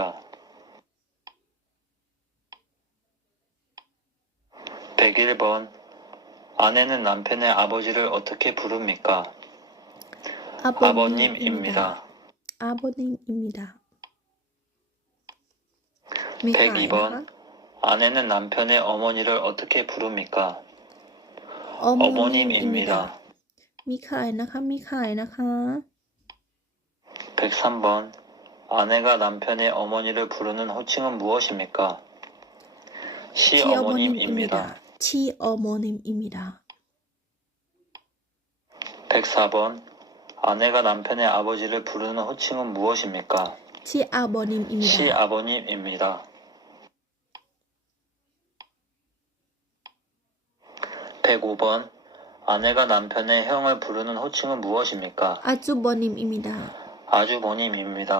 101번 아내는 남편의 아버지를 어떻게 부릅니까? อาโบนิมอิมิดะ 아버님입니다. อาโบนิมอิมิดะ มีขายนะคะ 102번 아내는 남편의 어머니를 어떻게 부릅니까? อโมนิมอิมิดะ 어머님입니다. มีขายนะคะ มีขายนะคะ 103번 아내가 남편의 어머니를 부르는 호칭은 무엇입니까? ชีอโมนิมอิมิดะ 시어머님입니다. ชีอโมนิมอิมิดะ 104번 아내가 남편의 아버지를 부르는 호칭은 무엇입니까? ชีอาโบนิมอิมิดะ 시아버님입니다. 105번 아내가 남편의 형을 부르는 호칭은 무엇입니까? อาจูโบนิมอิมิดะ 아주버님입니다.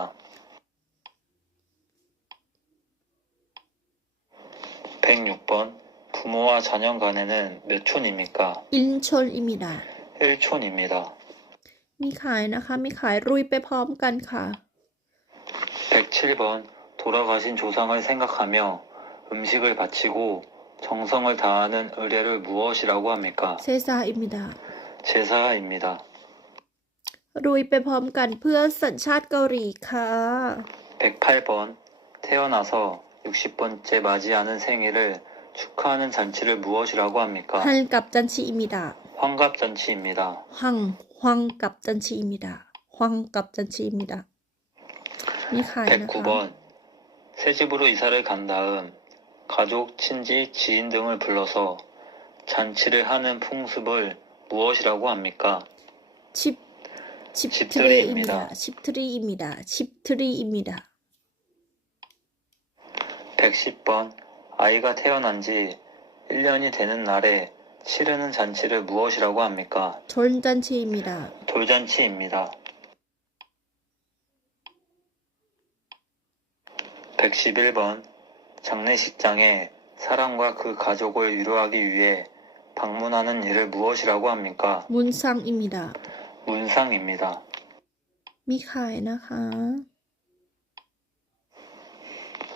106번 부모와 자녀 간에는 몇 촌입니까? อินชลอิมิดะ 1촌입니다. มีขายนะคะ มีขายรุยไปพร้อมกันค่ะ 107번 돌아가신 조상을 생각하며 음식을 바치고 정성을 다하는 의례를 무엇이라고 합니까? เซซาอิมิดะ 제사입니다. รุยไปพร้อมกันเพื่อสัญชาติเกาหลีค่ะ 108번 태어나서 60번째 맞이하는 생일을 축하하는 잔치를 무엇이라고 합니까? ฮันกับจันชีอิมิดะ 환갑잔치입니다. ฮังกับจันชีอิมิดะฮังกับจันชีอิมิดะ มีขายนะคะ 109번 새 집으로 이사를 간 다음 가족, 친지, 지인 등을 불러서 잔치를 하는 풍습을 무엇이라고 합니까? ชิปทรีอิมิดะชิปทรีอิมิดะชิปทรีอิมิดะ 110번 아이가 태어난 지 1년이 되는 날에 치르는 잔치를 무엇이라고 합니까? ชนจันชีอิมิดะ 돌잔치입니다. 111번 장례식장에 사람과 그 가족을 위로하기 위해 방문하는 일을 무엇이라고 합니까? มุนซังอิมิดะ 문상입니다. มีขายนะคะ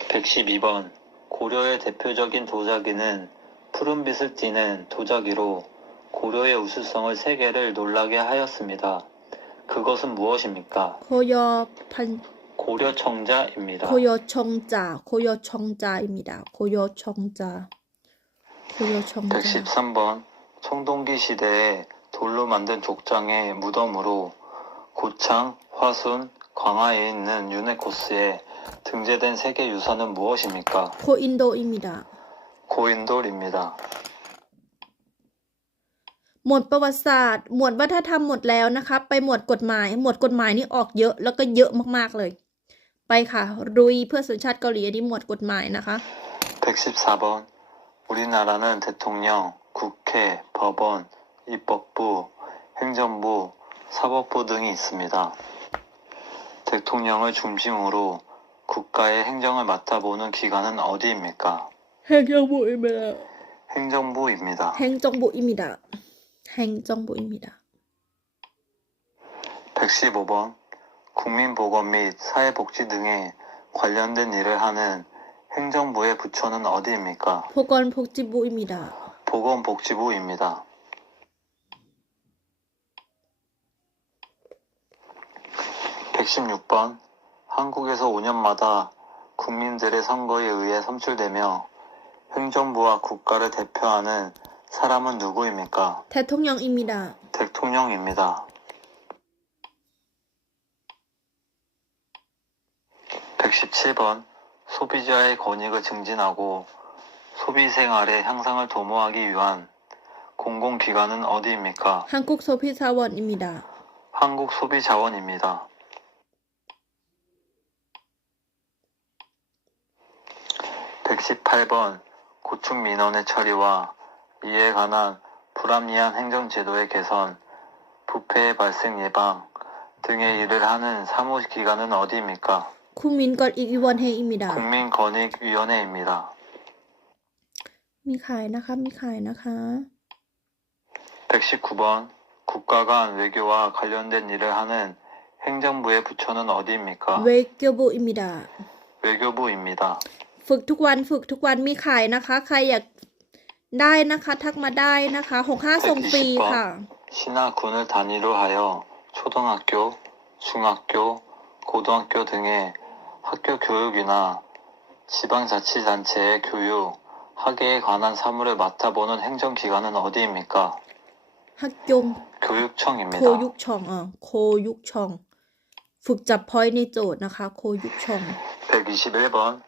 112번 고려의 대표적인 도자기는 푸른빛을 띠는 도자기로 고려의 우수성을 세계를 놀라게 하였습니다. 그것은 무엇입니까? โคยอพัน 고려청자입니다. โคโยชงจาโคโยชงจาอิมิดะโคโยชงจาโคโยชงจา 113번 청동기 시대에 돌로 만든 족장의 무덤으로 고창, 화순, 광화에 있는 유네코스에 등재된 세계 유산은 무엇입니까? โคอินโดอิมิดะ 고인돌입니다. หมวดประวัติศาสตร์ หมวดวัฒนธรรมหมดแล้วนะคะ ไปหมวดกฎหมาย หมวดกฎหมายนี่ออกเยอะแล้วก็เยอะมากๆเลย ไปค่ะ รุยเพื่อสัญชาติเกาหลีอันนี้หมวดกฎหมายนะคะ 114번 우리나라는 대통령, 국회, 법원, 입법부, 행정부, 사법부 등이 있습니다. 대통령을 중심으로 국가의 행정을 맡아보는 기관은 어디입니까? แฮกยังบุอิมิดะ 행정부입니다. 행정부입니다. 행정부입니다. 115번 국민보건 및 사회복지 등에 관련된 일을 하는 행정부의 부처는 어디입니까? 보건복지부입니다. 보건복지부입니다. 116번 한국에서 5년마다 국민들의 선거에 의해 선출되며 행정부와 국가를 대표하는 사람은 누구입니까? 대통령입니다. 대통령입니다. 117번 소비자의 권익을 증진하고 소비생활의 향상을 도모하기 위한 공공기관은 어디입니까? 한국소비자원입니다. 한국소비자원입니다. 118번 고충민원의 처리와 이에 관한 불합리한 행정제도의 개선, 부패의 발생 예방 등의 일을 하는 사무기관은 어디입니까? 국민권익위원회입니다. 국민권익위원회입니다. มีขายนะคะมีขายนะคะ 119번 국가 간 외교와 관련된 일을 하는 행정부의 부처는 어디입니까? 외교부입니다. 외교부입니다. ฝึกทุกวันฝึกทุกวันมีขายนะคะ ใครอยากได้นะคะทักมาได้นะคะ65ส่งฟรีค่ะ 시나 군을 단위로 하여 초등학교, 중학교, 고등학교 등의 학교 교육이나 지방자치단체의 교육, 학예에 관한 사무를 맡아보는 행정기관은 어디입니까? ฮักยง 교육청입니다. โคยุกชองโคยุกชอง ฝึกจับพอยต์ในโจทย์นะคะ โคยุกชอง 121번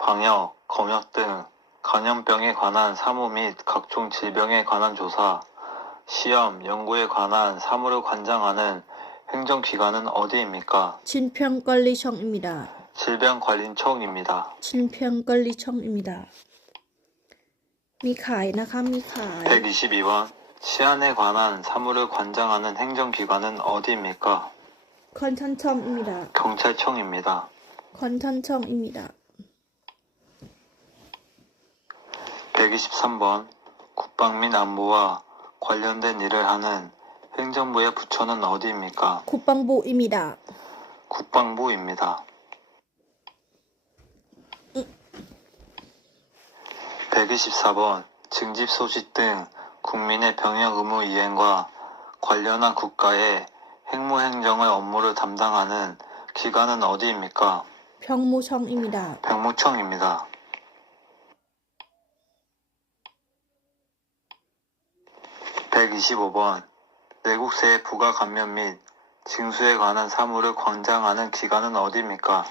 방역, 검역 등 감염병에 관한 사무 및 각종 질병에 관한 조사, 시험, 연구에 관한 사무를 관장하는 행정기관은 어디입니까? 진평관리청입니다. 질병관리청입니다. 진평관리청입니다. มีขายนะคะมีขาย 122번 치안에 관한 사무를 관장하는 행정기관은 어디입니까? 컨천청입니다. 경찰청입니다. 컨천청입니다. 123번 국방 및 안보와 관련된 일을 하는 행정부의 부처는 어디입니까? 국방부입니다. 국방부입니다. 124번 증집 소식 등 국민의 병역 의무 이행과 관련한 국가의 행무행정의 업무를 담당하는 기관은 어디입니까? 병무청입니다. 병무청입니다. 125번 내국세의 부가 감면 및 징수에 관한 사무를 관장하는 기관은 어디입니까?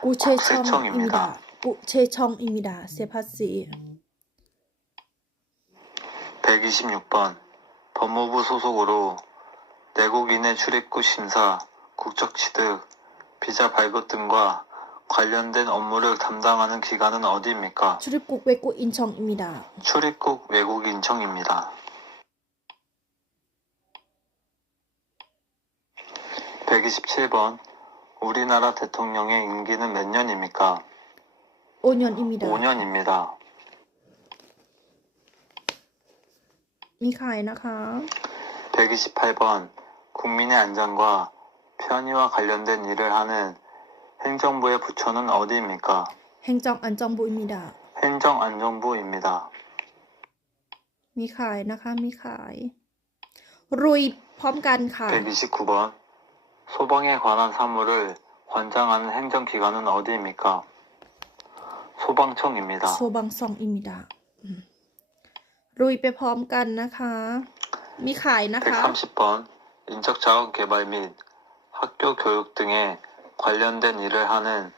구체청입니다. 구체청입니다. 세파시 126번 법무부 소속으로 내국인의 출입국 심사, 국적 취득, 비자 발급 등과 관련된 업무를 담당하는 기관은 어디입니까? 출입국 외국인청입니다. 출입국 외국인청입니다. 127번 우리나라 대통령의 임기는 몇 년입니까? 5년입니다. 5년입니다. มีขายนะคะ 128번 국민의 안전과 편의와 관련된 일을 하는 행정부의 부처는 어디입니까? 행정안전부입니다. 행정안전부입니다. มีขายนะคะมีขาย รุยพร้อมกันค่ะ 129번 소방에 관한 사무를 관장하는 행정기관은 어디입니까? 소방청입니다. โซบังซองอิมิดารุยไปพร้อมกันนะคะ มีขายนะคะ 130번 인적자원 개발 및 학교 교육 등에 관련된 일을 하는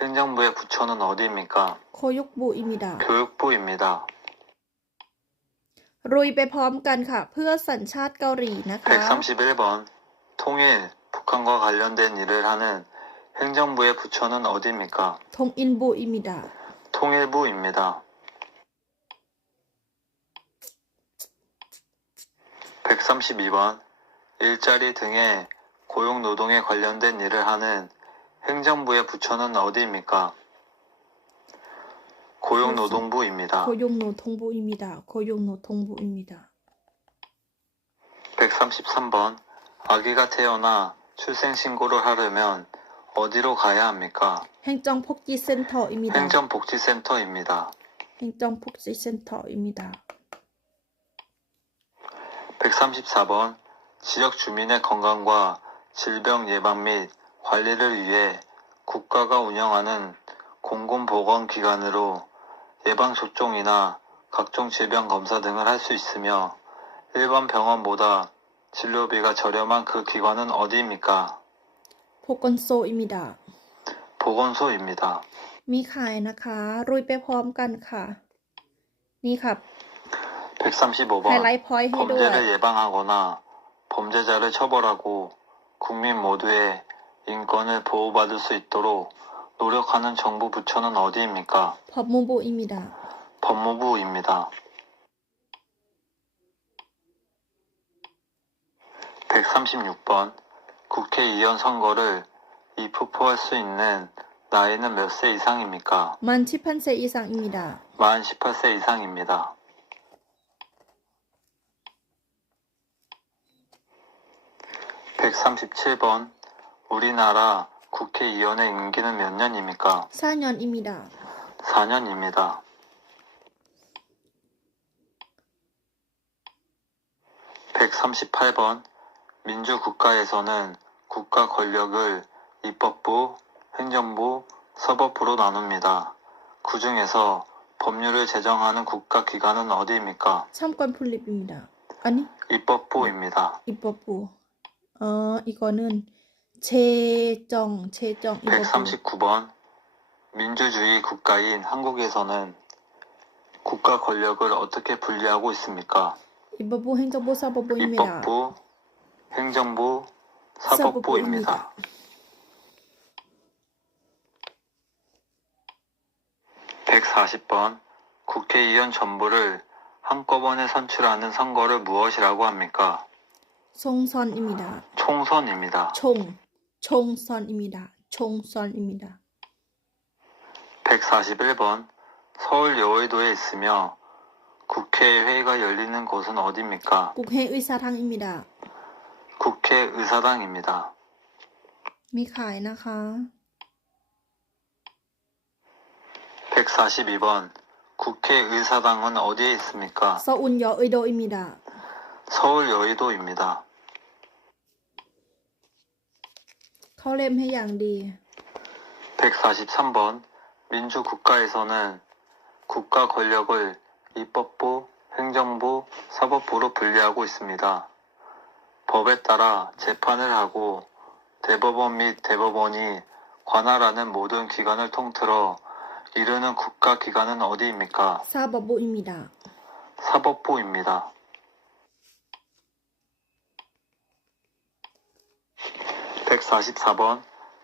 행정부의 부처는 어디입니까? โคยุกบุอิมิดา 교육부입니다. รุยไปพร้อมกันค่ะ เพื่อสัญชาติเกาหลีนะคะ 131번 통일, 북한과 관련된 일을 하는 행정부의 부처는 어디입니까? ทงอินบุอิมิดา 통일부입니다. 132번 일자리 등의 고용노동에 관련된 일을 하는 행정부의 부처는 어디입니까? 고용노동부입니다. 고용노동부입니다. 고용노동부입니다. 133번. 아기가 태어나 출생신고를 하려면 어디로 가야 합니까? 행정복지센터입니다. 행정복지센터입니다. 행정복지센터입니다. 134번. 지역 주민의 건강과 질병 예방 및 관리를 위해 국가가 운영하는 공공보건기관으로 예방접종이나 각종 질병 검사 등을 할 수 있으며 일반 병원보다 진료비가 저렴한 그 기관은 어디입니까? 보건소입니다. 보건소입니다. มีขายนะคะรุยไปพร้อมกันค่ะ นี่ค่ะ 135번. ไฮไลท์พอยต์ให้ด้วย 범죄를 예방하거나 범죄자를 처벌하고 국민 모두의 인권을 보호받을 수 있도록 노력하는 정부 부처는 어디입니까? พอบมูบุอิมิดา 법무부입니다. 136번. 국회의원 선거를 입후보할 수 있는 나이는 몇 세 이상입니까? มันชิพันเซอีสังอิมิดา 만 18세 이상입니다. 137번. 우리나라 국회의원의 임기는 몇 년입니까? ซายอนอิมิดา 4년입니다. 138번. 민주국가에서는 국가 권력을 입법부, 행정부, 사법부로 나눕니다. 그 중에서 법률을 제정하는 국가기관은 어디입니까? ช่ำกอนพุลิบอิมิดา อันนี้ 입법부입니다. อิปปปูอีกอนนึนเชจองอิปปปู 139번. 민주주의 국가인 한국에서는 국가 권력을 어떻게 분리하고 있습니까? อิปปปูเฮงจงบูซาปปูอิมิดา 입법부, 행정부, 사법부입니다. 140번. 국회의원 전부를 한꺼번에 선출하는 선거를 무엇이라고 합니까? ชงซอนอิมิดา 총선입니다. ชงซอนอิมิดาชงซอนอิมิดา 141번. 서울 여의도에 있으며 국회회의가 열리는 곳은 어디입니까? กุกเฮอุยซาทังอิมิดา 국회의사당입니다. มีขายนะคะ 142번. 국회의사당은 어디에 있습니까? ซออุนยออุยโดอิมิดา 서울 여의도입니다. เข้าเล่มให้อย่างดี 143번. 민주국가에서는 국가 권력을 입법부, 행정부, 사법부로 분리하고 있습니다. 법에 따라 재판을 하고 대법원 및 대법원이 관할하는 모든 기관을 통틀어 이르는 국가기관은 어디입니까? ซาบบุอิมิดา 사법부입니다. 144번.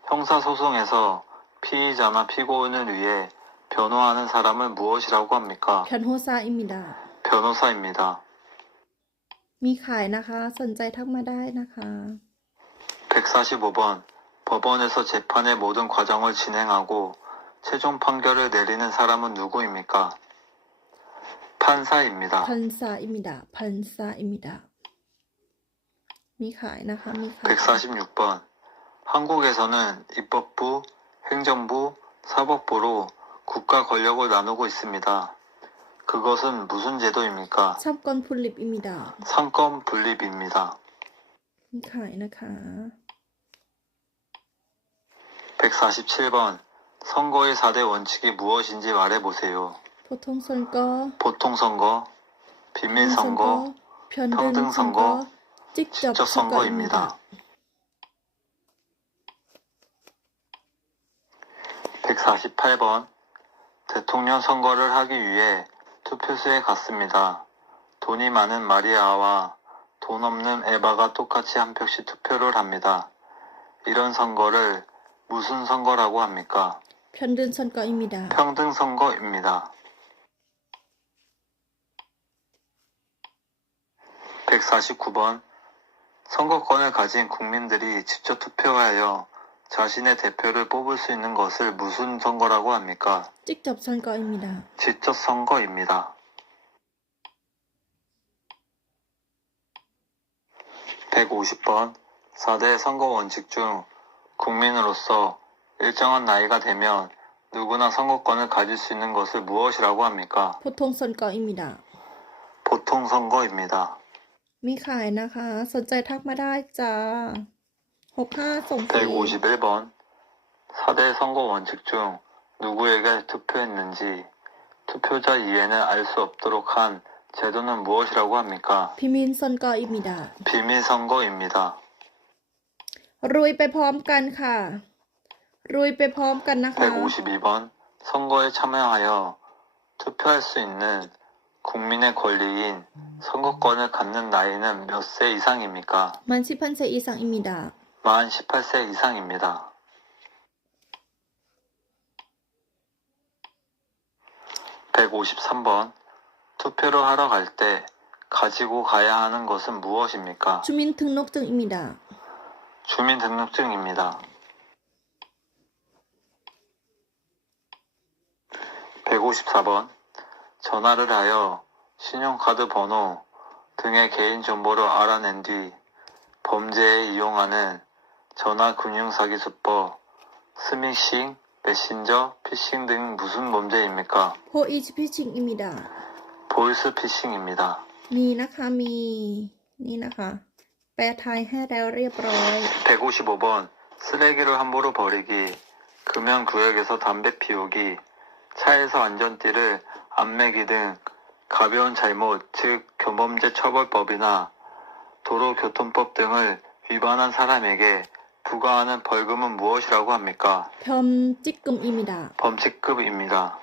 형사소송에서 피의자나 피고인을 위해 변호하는 사람을 무엇이라고 합니까? พยอนโฮซาอิมิดา 변호사입니다. มีขายนะคะ สนใจทักมาได้นะคะ 145번. 법원에서 재판의 모든 과정을 진행하고 최종 판결을 내리는 사람은 누구입니까? 판사입니다. พันซาอิมิดาพันซาอิมิดา มีขายนะคะ มีขาย 146번. 한국에서는 입법부, 행정부, 사법부로 국가 권력을 나누고 있습니다. 그것은 무슨 제도입니까? ชอบกอนพุลิบอิมิดา 상권 분립입니다. มีขายนะคะ 147번. 선거의 4대 원칙이 무엇인지 말해보세요. โพทงซอนก็ 보통선거, พยอนซอนก็ 비밀선거, พยอนเดินซอนก็ จิกจับ 직접 ซอนก็อิมิดา 선거입니다. 148번. 대통령 선거를 하기 위해 투표소에 갔습니다. 돈이 많은 마리아와 돈 없는 에바가 똑같이 한 표씩 투표를 합니다. 이런 선거를 무슨 선거라고 합니까? พยอนเดินซอนก็อิมิดา 평등선거입니다. 149번. 선거권을 가진 국민들이 직접 투표하여 자신의 대표를 뽑을 수 있는 것을 무슨 선거라고 합니까? 직접 선거입니다. 직접 선거입니다. 150번 4대 선거 원칙 중 국민으로서 일정한 나이가 되면 누구나 선거권을 가질 수 있는 것을 무엇이라고 합니까? 보통 선거입니다. 보통 선거입니다. มีขายนะคะ สนใจทักมาได้จ้า65ส่งฟรี 151번 4대 선거 원칙 중 누구에게 투표했는지 투표자 이해는 알 수 없도록 한 제도는 무엇이라고 합니까? 비밀 선거입니다. 비밀 선거입니다. รุยไปพร้อมกันค่ะ รุยไปพร้อมกันนะคะ 152번 선거에 참여하여 투표할 수 있는 국민의 권리인 선거권을 갖는 나이는 몇 세 이상입니까? มัน18세 이상입니다. 만 18세 이상입니다. 153번 투표를 하러 갈 때 가지고 가야 하는 것은 무엇입니까? 주민등록증입니다. 주민등록증입니다. 154번 전화를 하여 신용카드 번호 등의 개인정보를 알아낸 뒤 범죄에 이용하는 전화금융사기수법, 스미싱, 메신저, 피싱 등 무슨 범죄입니까? 호이즈피싱입니다. 보이스피싱입니다. มีนะคะมี นี่นะคะ แปลไทยให้แล้วเรียบร้อย 155번 쓰레기를 함부로 버리기, 금연구역에서 담배 피우기, 차에서 안전띠를 안 매기 등 가벼운 잘못, 즉 교범죄 처벌법이나 도로교통법 등을 위반한 사람에게 부과하는 벌금은 무엇이라고 합니까? 범칙금입니다. 범칙급입니다.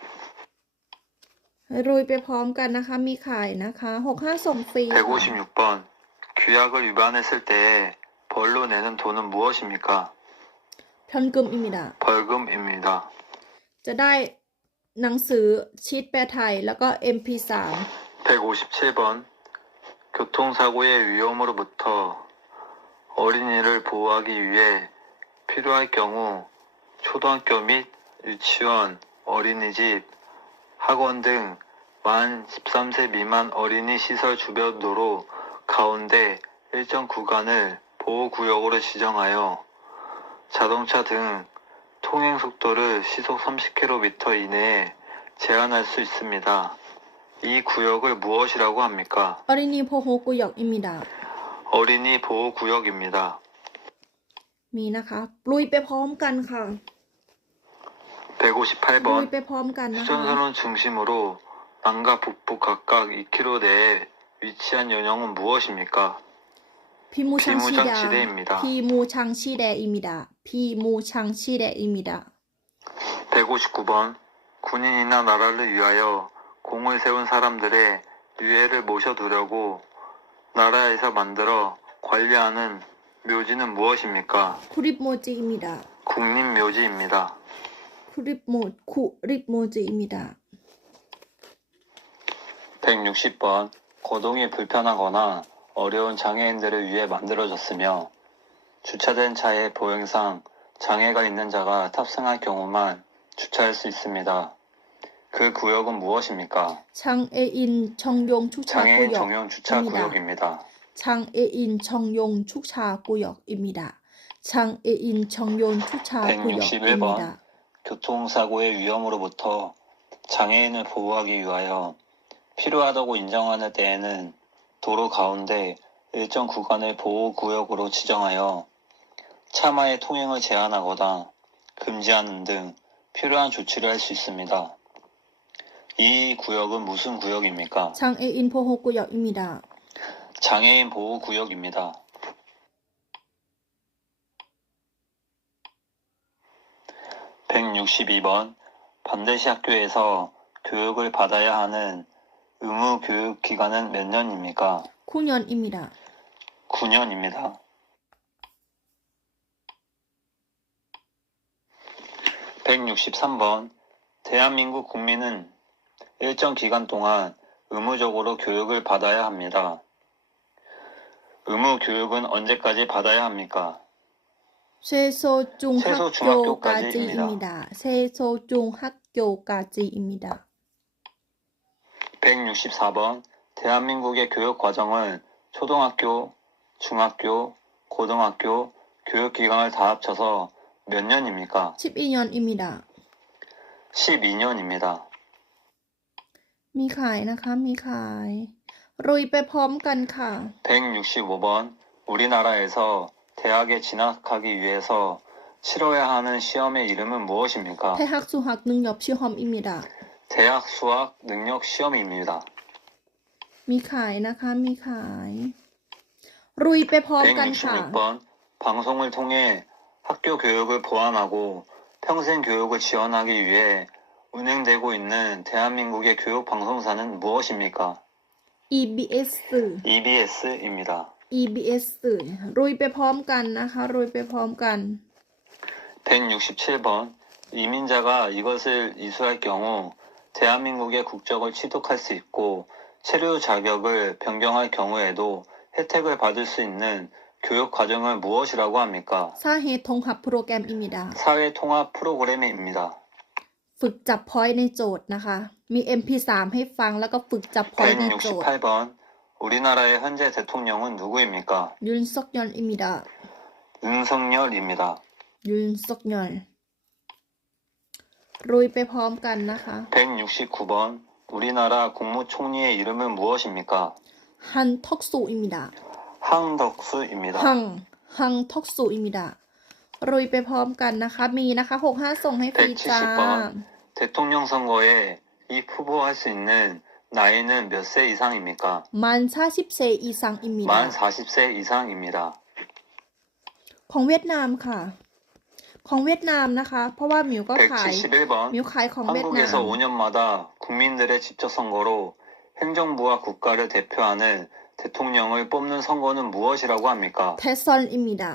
รุยไปพร้อมกันนะคะ มีขายนะคะ65ส่งฟรีค่ะ 156번 규약을 위반했을 때에 벌로 내는 돈은 무엇입니까? 현금입니다. 벌금입니다. จะได้หนังสือชีทแปลไทยแล้วก็ MP3 157번 교통사고의 위험으로부터 어린이를 보호하기 위해 필요할 경우 초등학교 및 유치원, 어린이집, 학원 등 만 13세 미만 어린이 시설 주변 도로 가운데 일정 구간을 보호구역으로 지정하여 자동차 등 통행 속도를 시속 30km 이내에 제한할 수 있습니다. 이 구역을 무엇이라고 합니까? 어린이 보호구역입니다. 어린이 보호구역입니다. มีนะคะลุยไปพร้อมกันค่ะ ลุย 158번 ไปพร้อมกันนะคะ 휴전선을 중심으로 남과 북부 각각 2km 내에 위치한 연령은 무엇입니까? 피무창시대입니다. 비무장지대입니다. 피무창시대입니다. 피무창시대입니다. 159번 군인이나 나라를 위하여 공을 세운 사람들의 유해를 모셔두려고 나라에서 만들어 관리하는 묘지는 무엇입니까? 구립모지입니다. 국립묘지입니다. 구립모지입니다. 160번 거동이 불편하거나 어려운 장애인들을 위해 만들어졌으며 주차된 차에 보행상 장애가 있는 자가 탑승할 경우만 주차할 수 있습니다. 그 구역은 무엇입니까? 장애인 전용 장애인 주차구역. 전용 주차구역입니다. 장애인 전용 주차구역입니다. 장애인 전용 주차구역입니다. 교통사고의 위험으로부터 장애인을 보호하기 위하여 필요하다고 인정하는 때에는 도로 가운데 일정 구간을 보호구역으로 지정하여 차마의 통행을 제한하거나 금지하는 등 필요한 조치를 할 수 있습니다. 이 구역은 무슨 구역입니까? 장애인 보호구역입니다. 장애인 보호구역입니다. 162번 반드시 학교에서 교육을 받아야 하는 의무 교육 기간은 몇 년입니까? 9년입니다. 9년입니다. 163번 대한민국 국민은 일정 기간 동안 의무적으로 교육을 받아야 합니다. 의무 교육은 언제까지 받아야 합니까? 세소중학교까지입니다. 세소중학교까지입니다. 164번. 대한민국의 교육 과정은 초등학교, 중학교, 고등학교, 교육기관을 다 합쳐서 몇 년입니까? 12년입니다. 12년입니다. มีขายนะคะ มีขาย รุยไปพร้อมกันค่ะ 165번. 우리나라에서 대학에 진학하기 위해서 치러야 하는 시험의 이름은 무엇입니까? 대학 수학 능력 시험입니다. 대학 수학 능력 시험입니다. มีขายนะคะ มีขาย รุยไปพร้อมกันค่ะ 166번. 방송을 통해 학교 교육을 보완하고 평생 교육을 지원하기 위해 운행되고 있는 대한민국의 교육 방송사는 무엇입니까? EBS EBS입니다. EBS รุยไปพร้อมกันนะคะ รุยไปพร้อมกัน 167번. 이민자가 이것을 이수할 경우 대한민국의 국적을 취득할 수 있고 체류 자격을 변경할 경우에도 혜택을 받을 수 있는 교육 과정을 무엇이라고 합니까? สาเหตุทงหับโปรแกรมอิมิดา 사회 통합 프로그램입니다. ฝึกจับพอยต์ในโจทย์นะคะ มี MP3 ให้ฟังแล้วก็ฝึกจับพอยต์ในโจทย์ 168번. 우리나라의 현재 대통령은 누구입니까? ยุนซอกยอนอิมิดา 윤석열입니다. ยุนซอกยอน รุยไปพร้อมกันนะคะ 169번. 우리나라 국무총리의 이름은 무엇입니까? ฮันทอกซูอิมิดา 항덕수입니다. ฮังทอกซูอิมิดา รุยไปพร้อมกันนะคะ มีนะคะ 65 ส่งให้ฟรีจ้า 170번. 대통령 선거에 입후보할 수 있는 나이는 몇 세 이상입니까? มัน40เซอีซังอิมิดา 만 40세 이상입니다. ของเวียดนามค่ะ ของเวียดนามนะคะ เพราะว่าหมิวก็ขาย 171번. หมิวขายของเวียดนาม 한국에서 5년마다 국민들의 직접 선거로 행정부와 국가를 대표하는 대통령을 뽑는 선거는 무엇이라고 합니까? เทซอนอิมิดา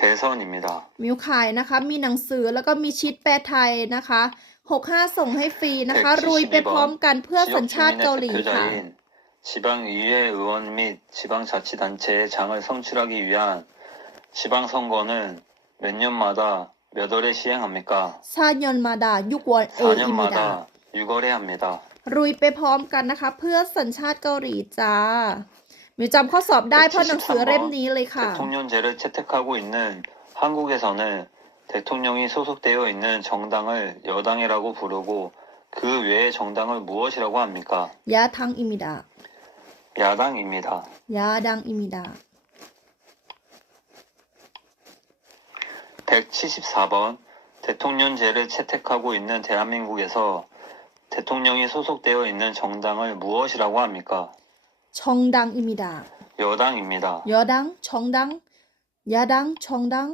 대선입니다. มิวขายนะคะ มีหนังสือแล้วก็มีชีทแปลไทยนะคะ 65 ส่งให้ฟรีนะคะ รุยไปพร้อมกันเพื่อสัญ 지역 ชาติเกาห 주민의 ลีค่ะ 대표자인 지방의회 의원 및 지방자치단체의 장을 선출하기 위한 지방선거는 몇 년마다 몇 월에 시행합니까? ซายอนมาดา ยุกวอลเออิมิดา 4년마다 6월에 합니다. รุยไปพร้อมกันนะคะ เพื่อสัญชาติเกาหลีจ้ามิวจำข้อสอบได้เพราะหนังสือเล่มนี้เลยค่ะ 대통령제를 채택하고 있는 한국에서는 대통령이 소속되어 있는 정당을 여당이라고 부르고 그 외의 정당을 무엇이라고 합니까? ยาทังอิมิดา 야당입니다. ยาดังอิมิดา 174번. 대통령제를 채택하고 있는 대한민국에서 대통령이 소속되어 있는 정당을 무엇이라고 합니까? ชองดังอิมิดา 여당입니다. ยอดังชองดังยาดังชองดัง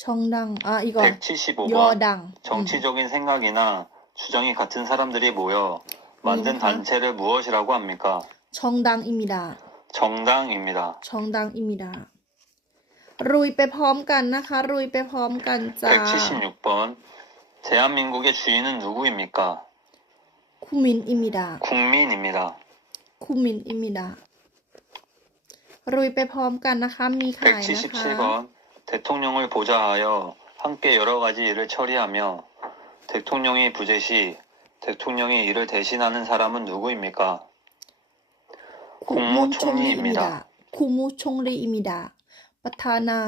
ชองดัง이거 175번. ยอดัง 정치적인 생각이나 주장이 같은 사람들이 모여 만든 단체를 무엇이라고 합니까? ชองดังอิมิดา 정당입니다. ชองดังอิมิดา รุยไปพร้อมกันนะคะ รุยไปพร้อมกันจ้า 176번. 대한민국의 주인은 누구입니까? คุมินอิมิดา 국민입니다. คุมินอิมิดา รุยไปพร้อมกันนะคะ มีขายนะคะ 177번. 대통령을 보좌하여 함께 여러 가지 일을 처리하며 대통령이 부재시 대통령이 이를 대신하는 사람은 누구입니까? คุมูชงลีอิมิดา 국무총리입니다. คุมูชงลีอิมิดา ประธานา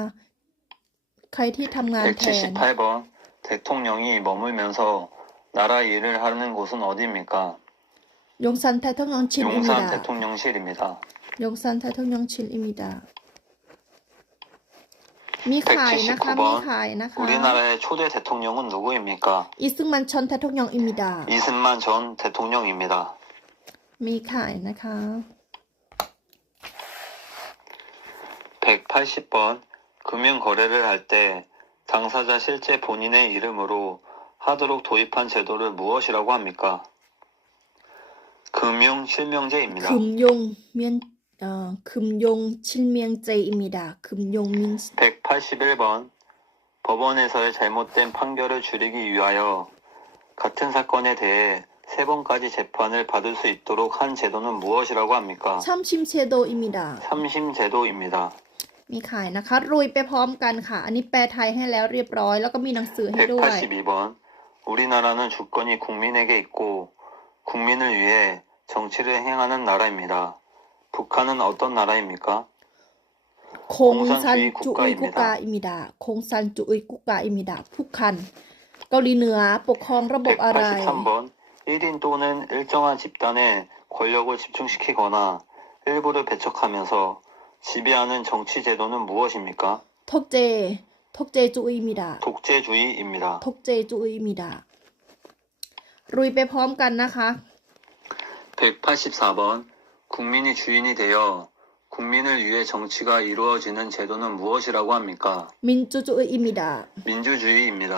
ใครที่ทำงานแทน 178번. 대통령이 머물면서 나라 일을 하는 곳은 어디입니까? ยงซันไททงยองชินอิมิ 용산 ดา 대통령실입니다. ยงซันไททงยองชินอิมิดา มีขายนะคะ มี 179번. ขายนะคะ 우리나라의 초대 대통령은 누구입니까? อิซึงมันชอนไททงยองอิมิดา 이승만 전 대통령입니다. มีขายนะคะ 180번. 금융 거래를 할 때 당사자 실제 본인의 이름으로 하도록 도입한 제도를 무엇이라고 합니까? 금융 실명제입니다. คึมยงเมียนคึมยงชินเมียงเจอิมิดาคึมยงมิน 181번. 법원에서의 잘못된 판결을 줄이기 위하여 같은 사건에 대해 3번까지 재판을 받을 수 있도록 한 제도는 무엇이라고 합니까? ชัมชิมเชโดอิมิดา 삼심제도입니다. มีขายนะคะ รุยไปพร้อมกันค่ะ อันนี้แปลไทยให้แล้วเรียบร้อย แล้วก็มีหนังสือให้ด้วย 182번. 우리나라는 주권이 국민에게 있고 국민을 위해 정치를 행하는 나라입니다. 북한은 어떤 나라입니까? คงซันจุอุยกุกาอิมิดาคงซันจุอุยกุกาอิมิดาผู้คัน เกาหลีเหนือปกครองระบบอะไร 183번. 1인 또는 일정한 집단의 권력을 집중시키거나 일부를 배척하면서 지배하는 정치 제도는 무엇입니까? ทกเจ ทกเจจุอุยมิดา 독재주의입니다. ทกเจจุอุยมิดา รุยไปพร้อมกันนะคะ 184번. 국민이 주인이 되어 국민을 위해 정치가 이루어지는 제도는 무엇이라고 합니까? มินจูจุอุยอิมิดา 민주주의입니다.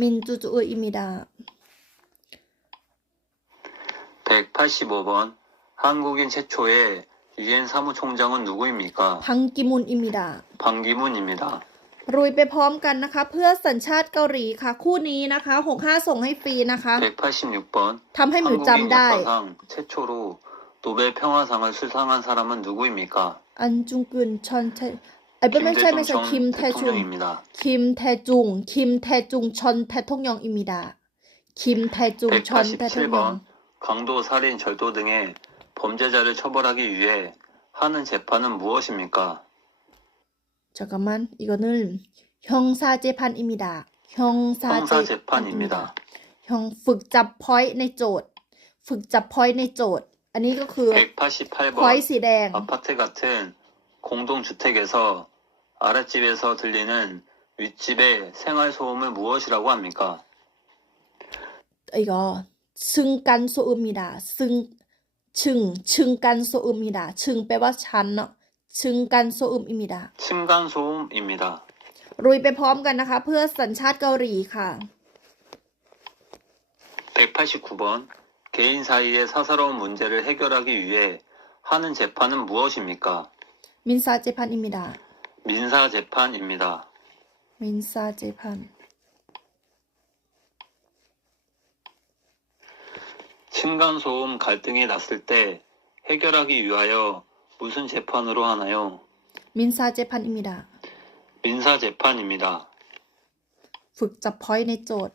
มินจูจุอุยอิมิดา 185번. 한국인 최초의 유엔 사무총장은 누구입니까? พังกิมุนอิมิดา 반기문입니다. รุยไปพร้อมกันนะคะ เพื่อสัญชาติเกาหลีค่ะ คู่นี้นะคะ65ส่งให้ฟรีนะคะ 186번. ทำให้หมิว 한국인 จำได้ 역사상 최초로 노벨 평화상을 수상한 사람은 누구입니까? อันจุงกึนชอนเทไอ้ไม่ใช่ 김대중 คิม 전 แทจุง 대통령입니다. คิมแทจุง คิมแทจุงชอนแททงยองอิมิดา คิมแทจุงชอนแททงยอง 187번. 강도, 살인, 절도 등의 범죄자를 처벌하기 위해 하는 재판은 무엇입니까? 잠깐만 이거는 형사 재판입니다. 형사 재판입니다. ฝึกจับพอยต์ในโจทย์ ฝึกจับพอยต์ในโจทย์ อันนี้ก็คือพอยต์ 188번. สีแดง 아파트 같은 공동주택에서 아랫집에서 들리는 윗집의 생활소음을 무엇이라고 합니까? 이거 승간 소음이다. 층간 소음이다. 층 แปลว่าชั้นเนาะ 층간 소음입니다. 층간소음입니다. รุยไปพร้อมกันนะคะ เพื่อสัญชาติเกาหลีค่ะ 189번. 개인 사이의 사사로운 문제를 해결하기 위해 하는 재판은 무엇입니까? 민사 재판입니다. 민사재판입니다. 민사 재판. 층간소음 갈등이 났을 때 해결하기 위하여 무슨 재판으로 하나요? 민사 재판입니다. 민사재판입니다. ฝึกจับพอยต์ในโจทย์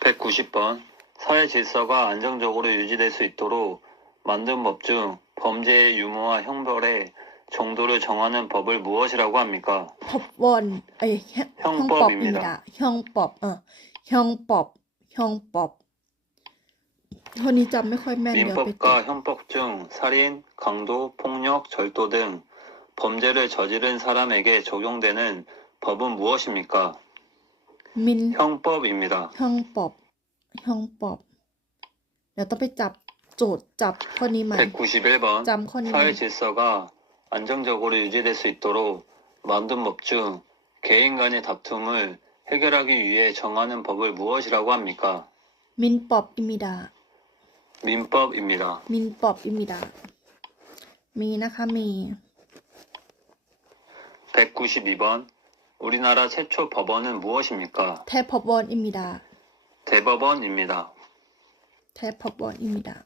190번. 사회 질서가 안정적으로 유지될 수 있도록 만든 법 중 범죄의 유무와 형벌의 정도를 정하는 법을 무엇이라고 합니까? พบวนเอ้ย 형법입니다. ฮ่องปอบฮ่องปอบคนนี้จำไม่ค่อยแม่นเดี๋ยวไปจด 민법과 형법 중 살인, 강도, 폭력, 절도 등 범죄를 저지른 사람에게 적용되는 법은 무엇입니까? มิน 형법입니다. ฮ่องปอบเดี๋ยวต้องไปจับโจทย์จับข้อนี้ใหม่ 191번. จำข้อนี้ใหม่ 사회 질서가 안정적으로 유지될 수 있도록 만든 법 중 개인 간의 다툼을 해결하기 위해 정하는 법을 무엇이라고 합니까? มินปอบอิมิดา 민법입니다. มินปอบอิมิดา มีนะคะมี 192번. 우리나라 최초 법원은 무엇입니까? แทบพบวนอิมิดา 대법원입니다. แทบพบวนอิมิดา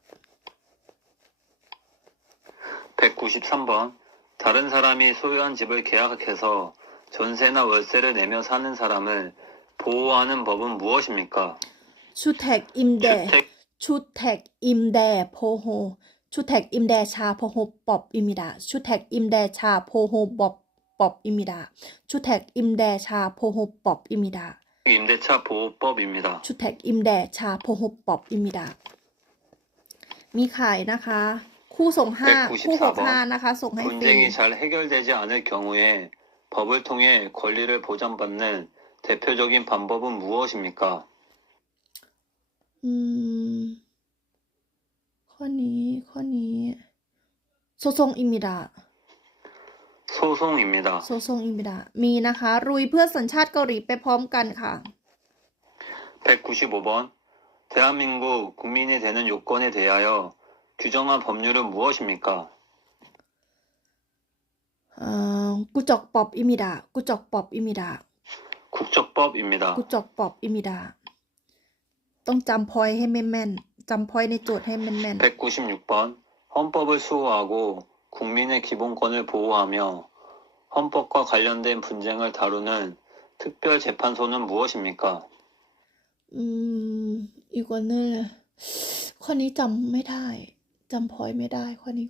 193번. 다른 사람이 소유한 집을 계약해서 전세나 월세를 내며 사는 사람을 보호하는 법은 무엇입니까? ชุดแท็กอิมแด ชุดแท็กอิมแดโพโฮ ชุดแท็กอิมแดชาโพโฮปอบอิมิดา ชุดแท็กอิมแดชาโพโฮบอบปอบอิมิดา ชุดแท็กอิมแดชาโพโฮปอบอิมิดา 임대차 보호법입니다. ชุดแท็กอิมแดชาโพโฮปอบอิมิดา มีขายนะคะ คู่ส่ง5คู่65นะคะ ส่งให้ฟรี 분쟁이 잘 해결되지 않을 경우에 법을 통해 권리를 보장받는 대표적인 방법은 무엇입니까? ข้อนี้โซซงอิมิดา 소송입니다. โซซงอิมิดา มีนะคะ รุยเพื่อสัญชาติเกาหลีไปพร้อมกันค่ะ 195번. 대한민국 국민이 되는 요건에 대하여 규정한 법률은 무엇입니까? กุจอกปอบอิมิดา กุจอกปอบอิมิดา 국적법입니다. กุจอกปอบอิมิดา ต้องจำพอยให้แม่นๆจำพอยในโจทย์ให้แม่น 196번. 헌법을 수호하고 국민의 기본권을 보호하며 헌법과 관련된 분쟁을 다루는 특별재판소는 무엇입니까? 이거는 ข้อนี้จำไม่ได้จำพอยไม่ได้ข้อนี้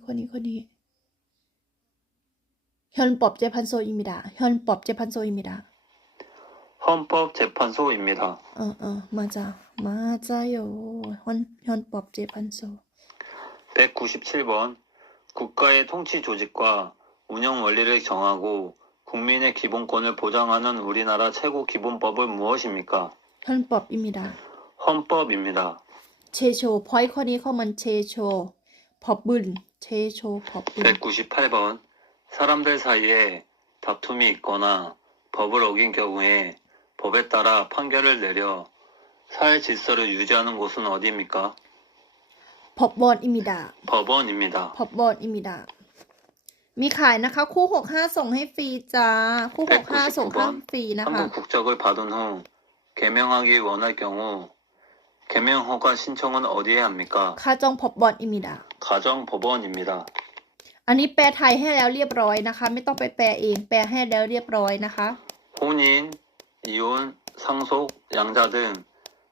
헌법재판소입니다. 헌법재판소입니다. 헌법재판소입니다. 맞아요. 헌법재판소. 197번. 국가의 통치 조직과 운영 원리를 정하고 국민의 기본권을 보장하는 우리나라 최고 기본법은 무엇입니까? 헌법입니다. 헌법입니다. 제초, 포이ข้อนี้ ข้อมัน 제초, 법은, 제초, 법은. 198번. 사람들 사이에 다툼이 있거나 법을 어긴 경우에 법에 따라 판결을 내려 사회 질서를 유지하는 곳은 어디입니까? 법원입니다. 법원입니다. 법원입니다. มีขายนะคะ คู่ 65 ส่งให้ฟรีจ้า คู่ 65 ส่งให้ฟรีนะคะ 한국 국적을 받은 후 개명하기 원할 경우 개명허가 신청은 어디에 합니까? 가정 법원입니다. 가정법원입니다. อันนี้แปลไทยให้แล้วเรียบร้อยนะคะ ไม่ต้องไปแปลเอง แปลให้แล้วเรียบร้อยนะคะ 혼인, 이혼, 상속, 양자 등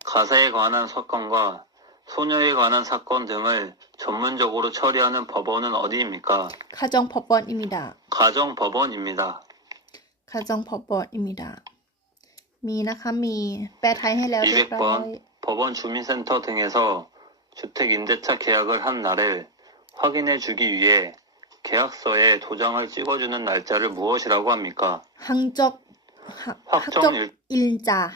가사에 관한 사건과 소녀에 관한 사건 등을 전문적으로 처리하는 법원은 어디입니까? 가정 법원입니다. 가정법원입니다. 가정 법원입니다. มีนะคะ มีแปลไทยให้แล้วเรียบร้อย 200번. 법원 주민센터 등에서 주택 임대차 계약을 한 날을 확인해 주기 위해 계약서에 도장을 찍어주는 날짜를 무엇이라고 합니까? 학적 인자,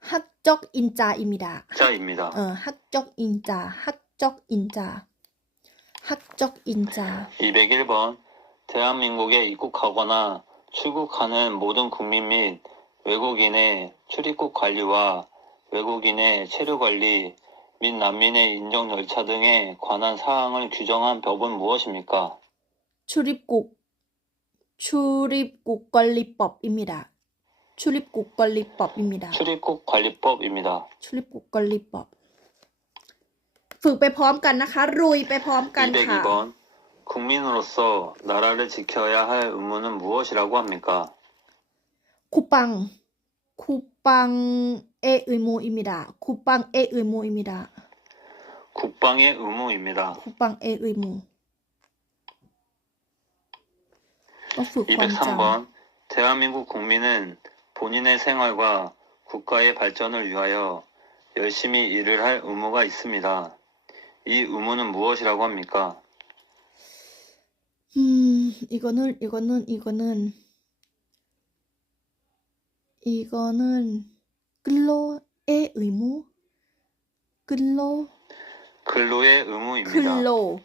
학적 인자입니다. 자입니다. 학적 인자. 201번. 대한민국에 입국하거나 출국하는 모든 국민 및 외국인의 출입국 관리와 외국인의 체류 관리 및 난민의 인정 절차 등에 관한 사항을 규정한 법은 무엇입니까? 출입국 관리법입니다. 출입국 관리법입니다. 출입국 관리법입니다. 출입국 관리법 ฝึกไปพร้อมกันนะคะ รุยไปพร้อมกันค่ะ 202번. 국민으로서 나라를 지켜야 할 의무는 무엇이라고 합니까? 쿠팡의 의무입니다. 쿠팡의 의무입니다. 국방의 의무입니다. 쿠팡의 의무. ต้องฝึกความจ 203번. 대한민국 국민은 본인의 생활과 국가의 발전을 위하여 열심히 일을 할 의무가 있습니다. 이 의무는 무엇이라고 합니까? 이거는 근로의 의무? 근로의 의무입니다.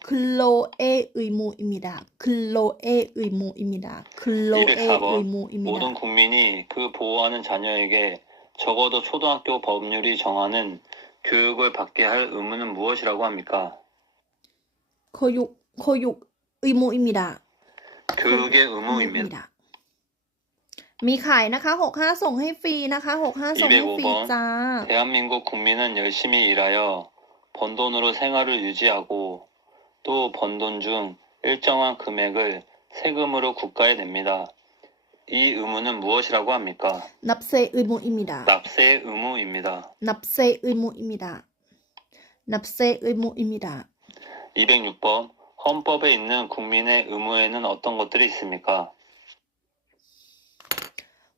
근로의 의무입니다. 근로의 의무입니다. 근로의 204번. 의무입니다. 모든 국민이 그 보호하는 자녀에게 적어도 초등학교 법률이 정하는 교육을 받게 할 의무는 무엇이라고 합니까? 교육 의무입니다. 교육의 의무입니다. มีขายนะคะ 65 ส่งให้ฟรีนะคะ 65 ส่งให้ฟรีจ้า 대한민국 국민은 열심히 일하여 번 돈으로 생활을 유지하고 또 번 돈 중 일정한 금액을 세금으로 국가에 냅니다. 이 의무는 무엇이라고 합니까? 납세 의무입니다. 납세 의무입니다. 납세 의무입니다. 납세 의무입니다. 206번. 헌법에 있는 국민의 의무에는 어떤 것들이 있습니까?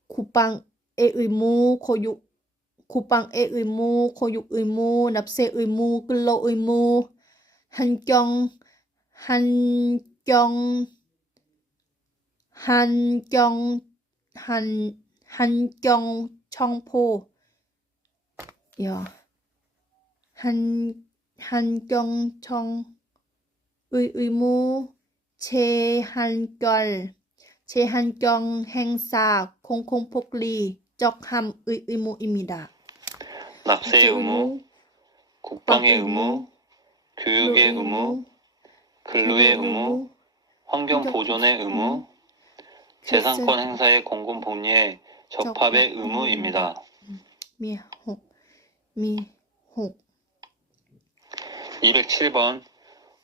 쿠팡의 의무, 쿠팡의 의무, 교육 의무, 납세 의무, 근로 의무, 환경 청포, 의무, 제한경 행사, 공공복리,적함의 의무입니다. 납세 의무, 국방의 의무, 교육의 의무, 근로의 의무, 환경 보존의 의무, 재산권 행사의 공공복리의 적합의 의무입니다. 미혹 207번.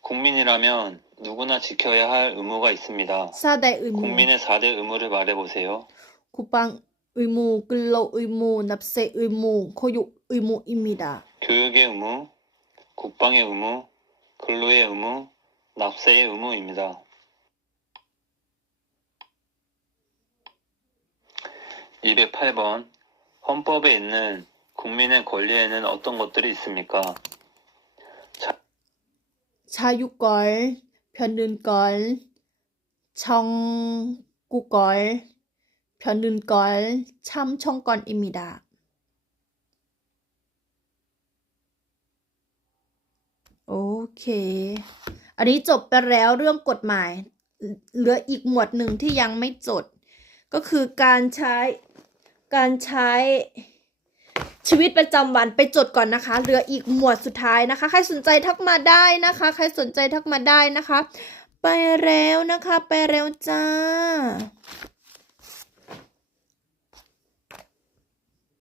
국민이라면 누구나 지켜야 할 의무가 있습니다. 4대 의무. 국민의 4대 의무를 말해보세요. 국방 의무, 근로 의무, 납세 의무, 교육 의무입니다. 교육의 의무, 국방의 의무, 근로의 의무, 납세의 의무입니다. 208번. 헌법에 있는 국민의 권리에는 어떤 것들이 있습니까? 자유권, 평등권, 청구권, 평등권, 참정권입니다. 오케이. อันนี้จบไปแล้วเรื่องกฎหมาย เหลืออีกหมวดหนึ่งที่ยังไม่จด ก็คือการใช้ชีวิตประจำวันไปจดก่อนนะคะ เหลืออีกหมวดสุดท้ายนะคะ ใครสนใจทักมาได้นะคะ ใครสนใจทักมาได้นะคะ ไปแล้วนะคะ ไปแล้วจ้า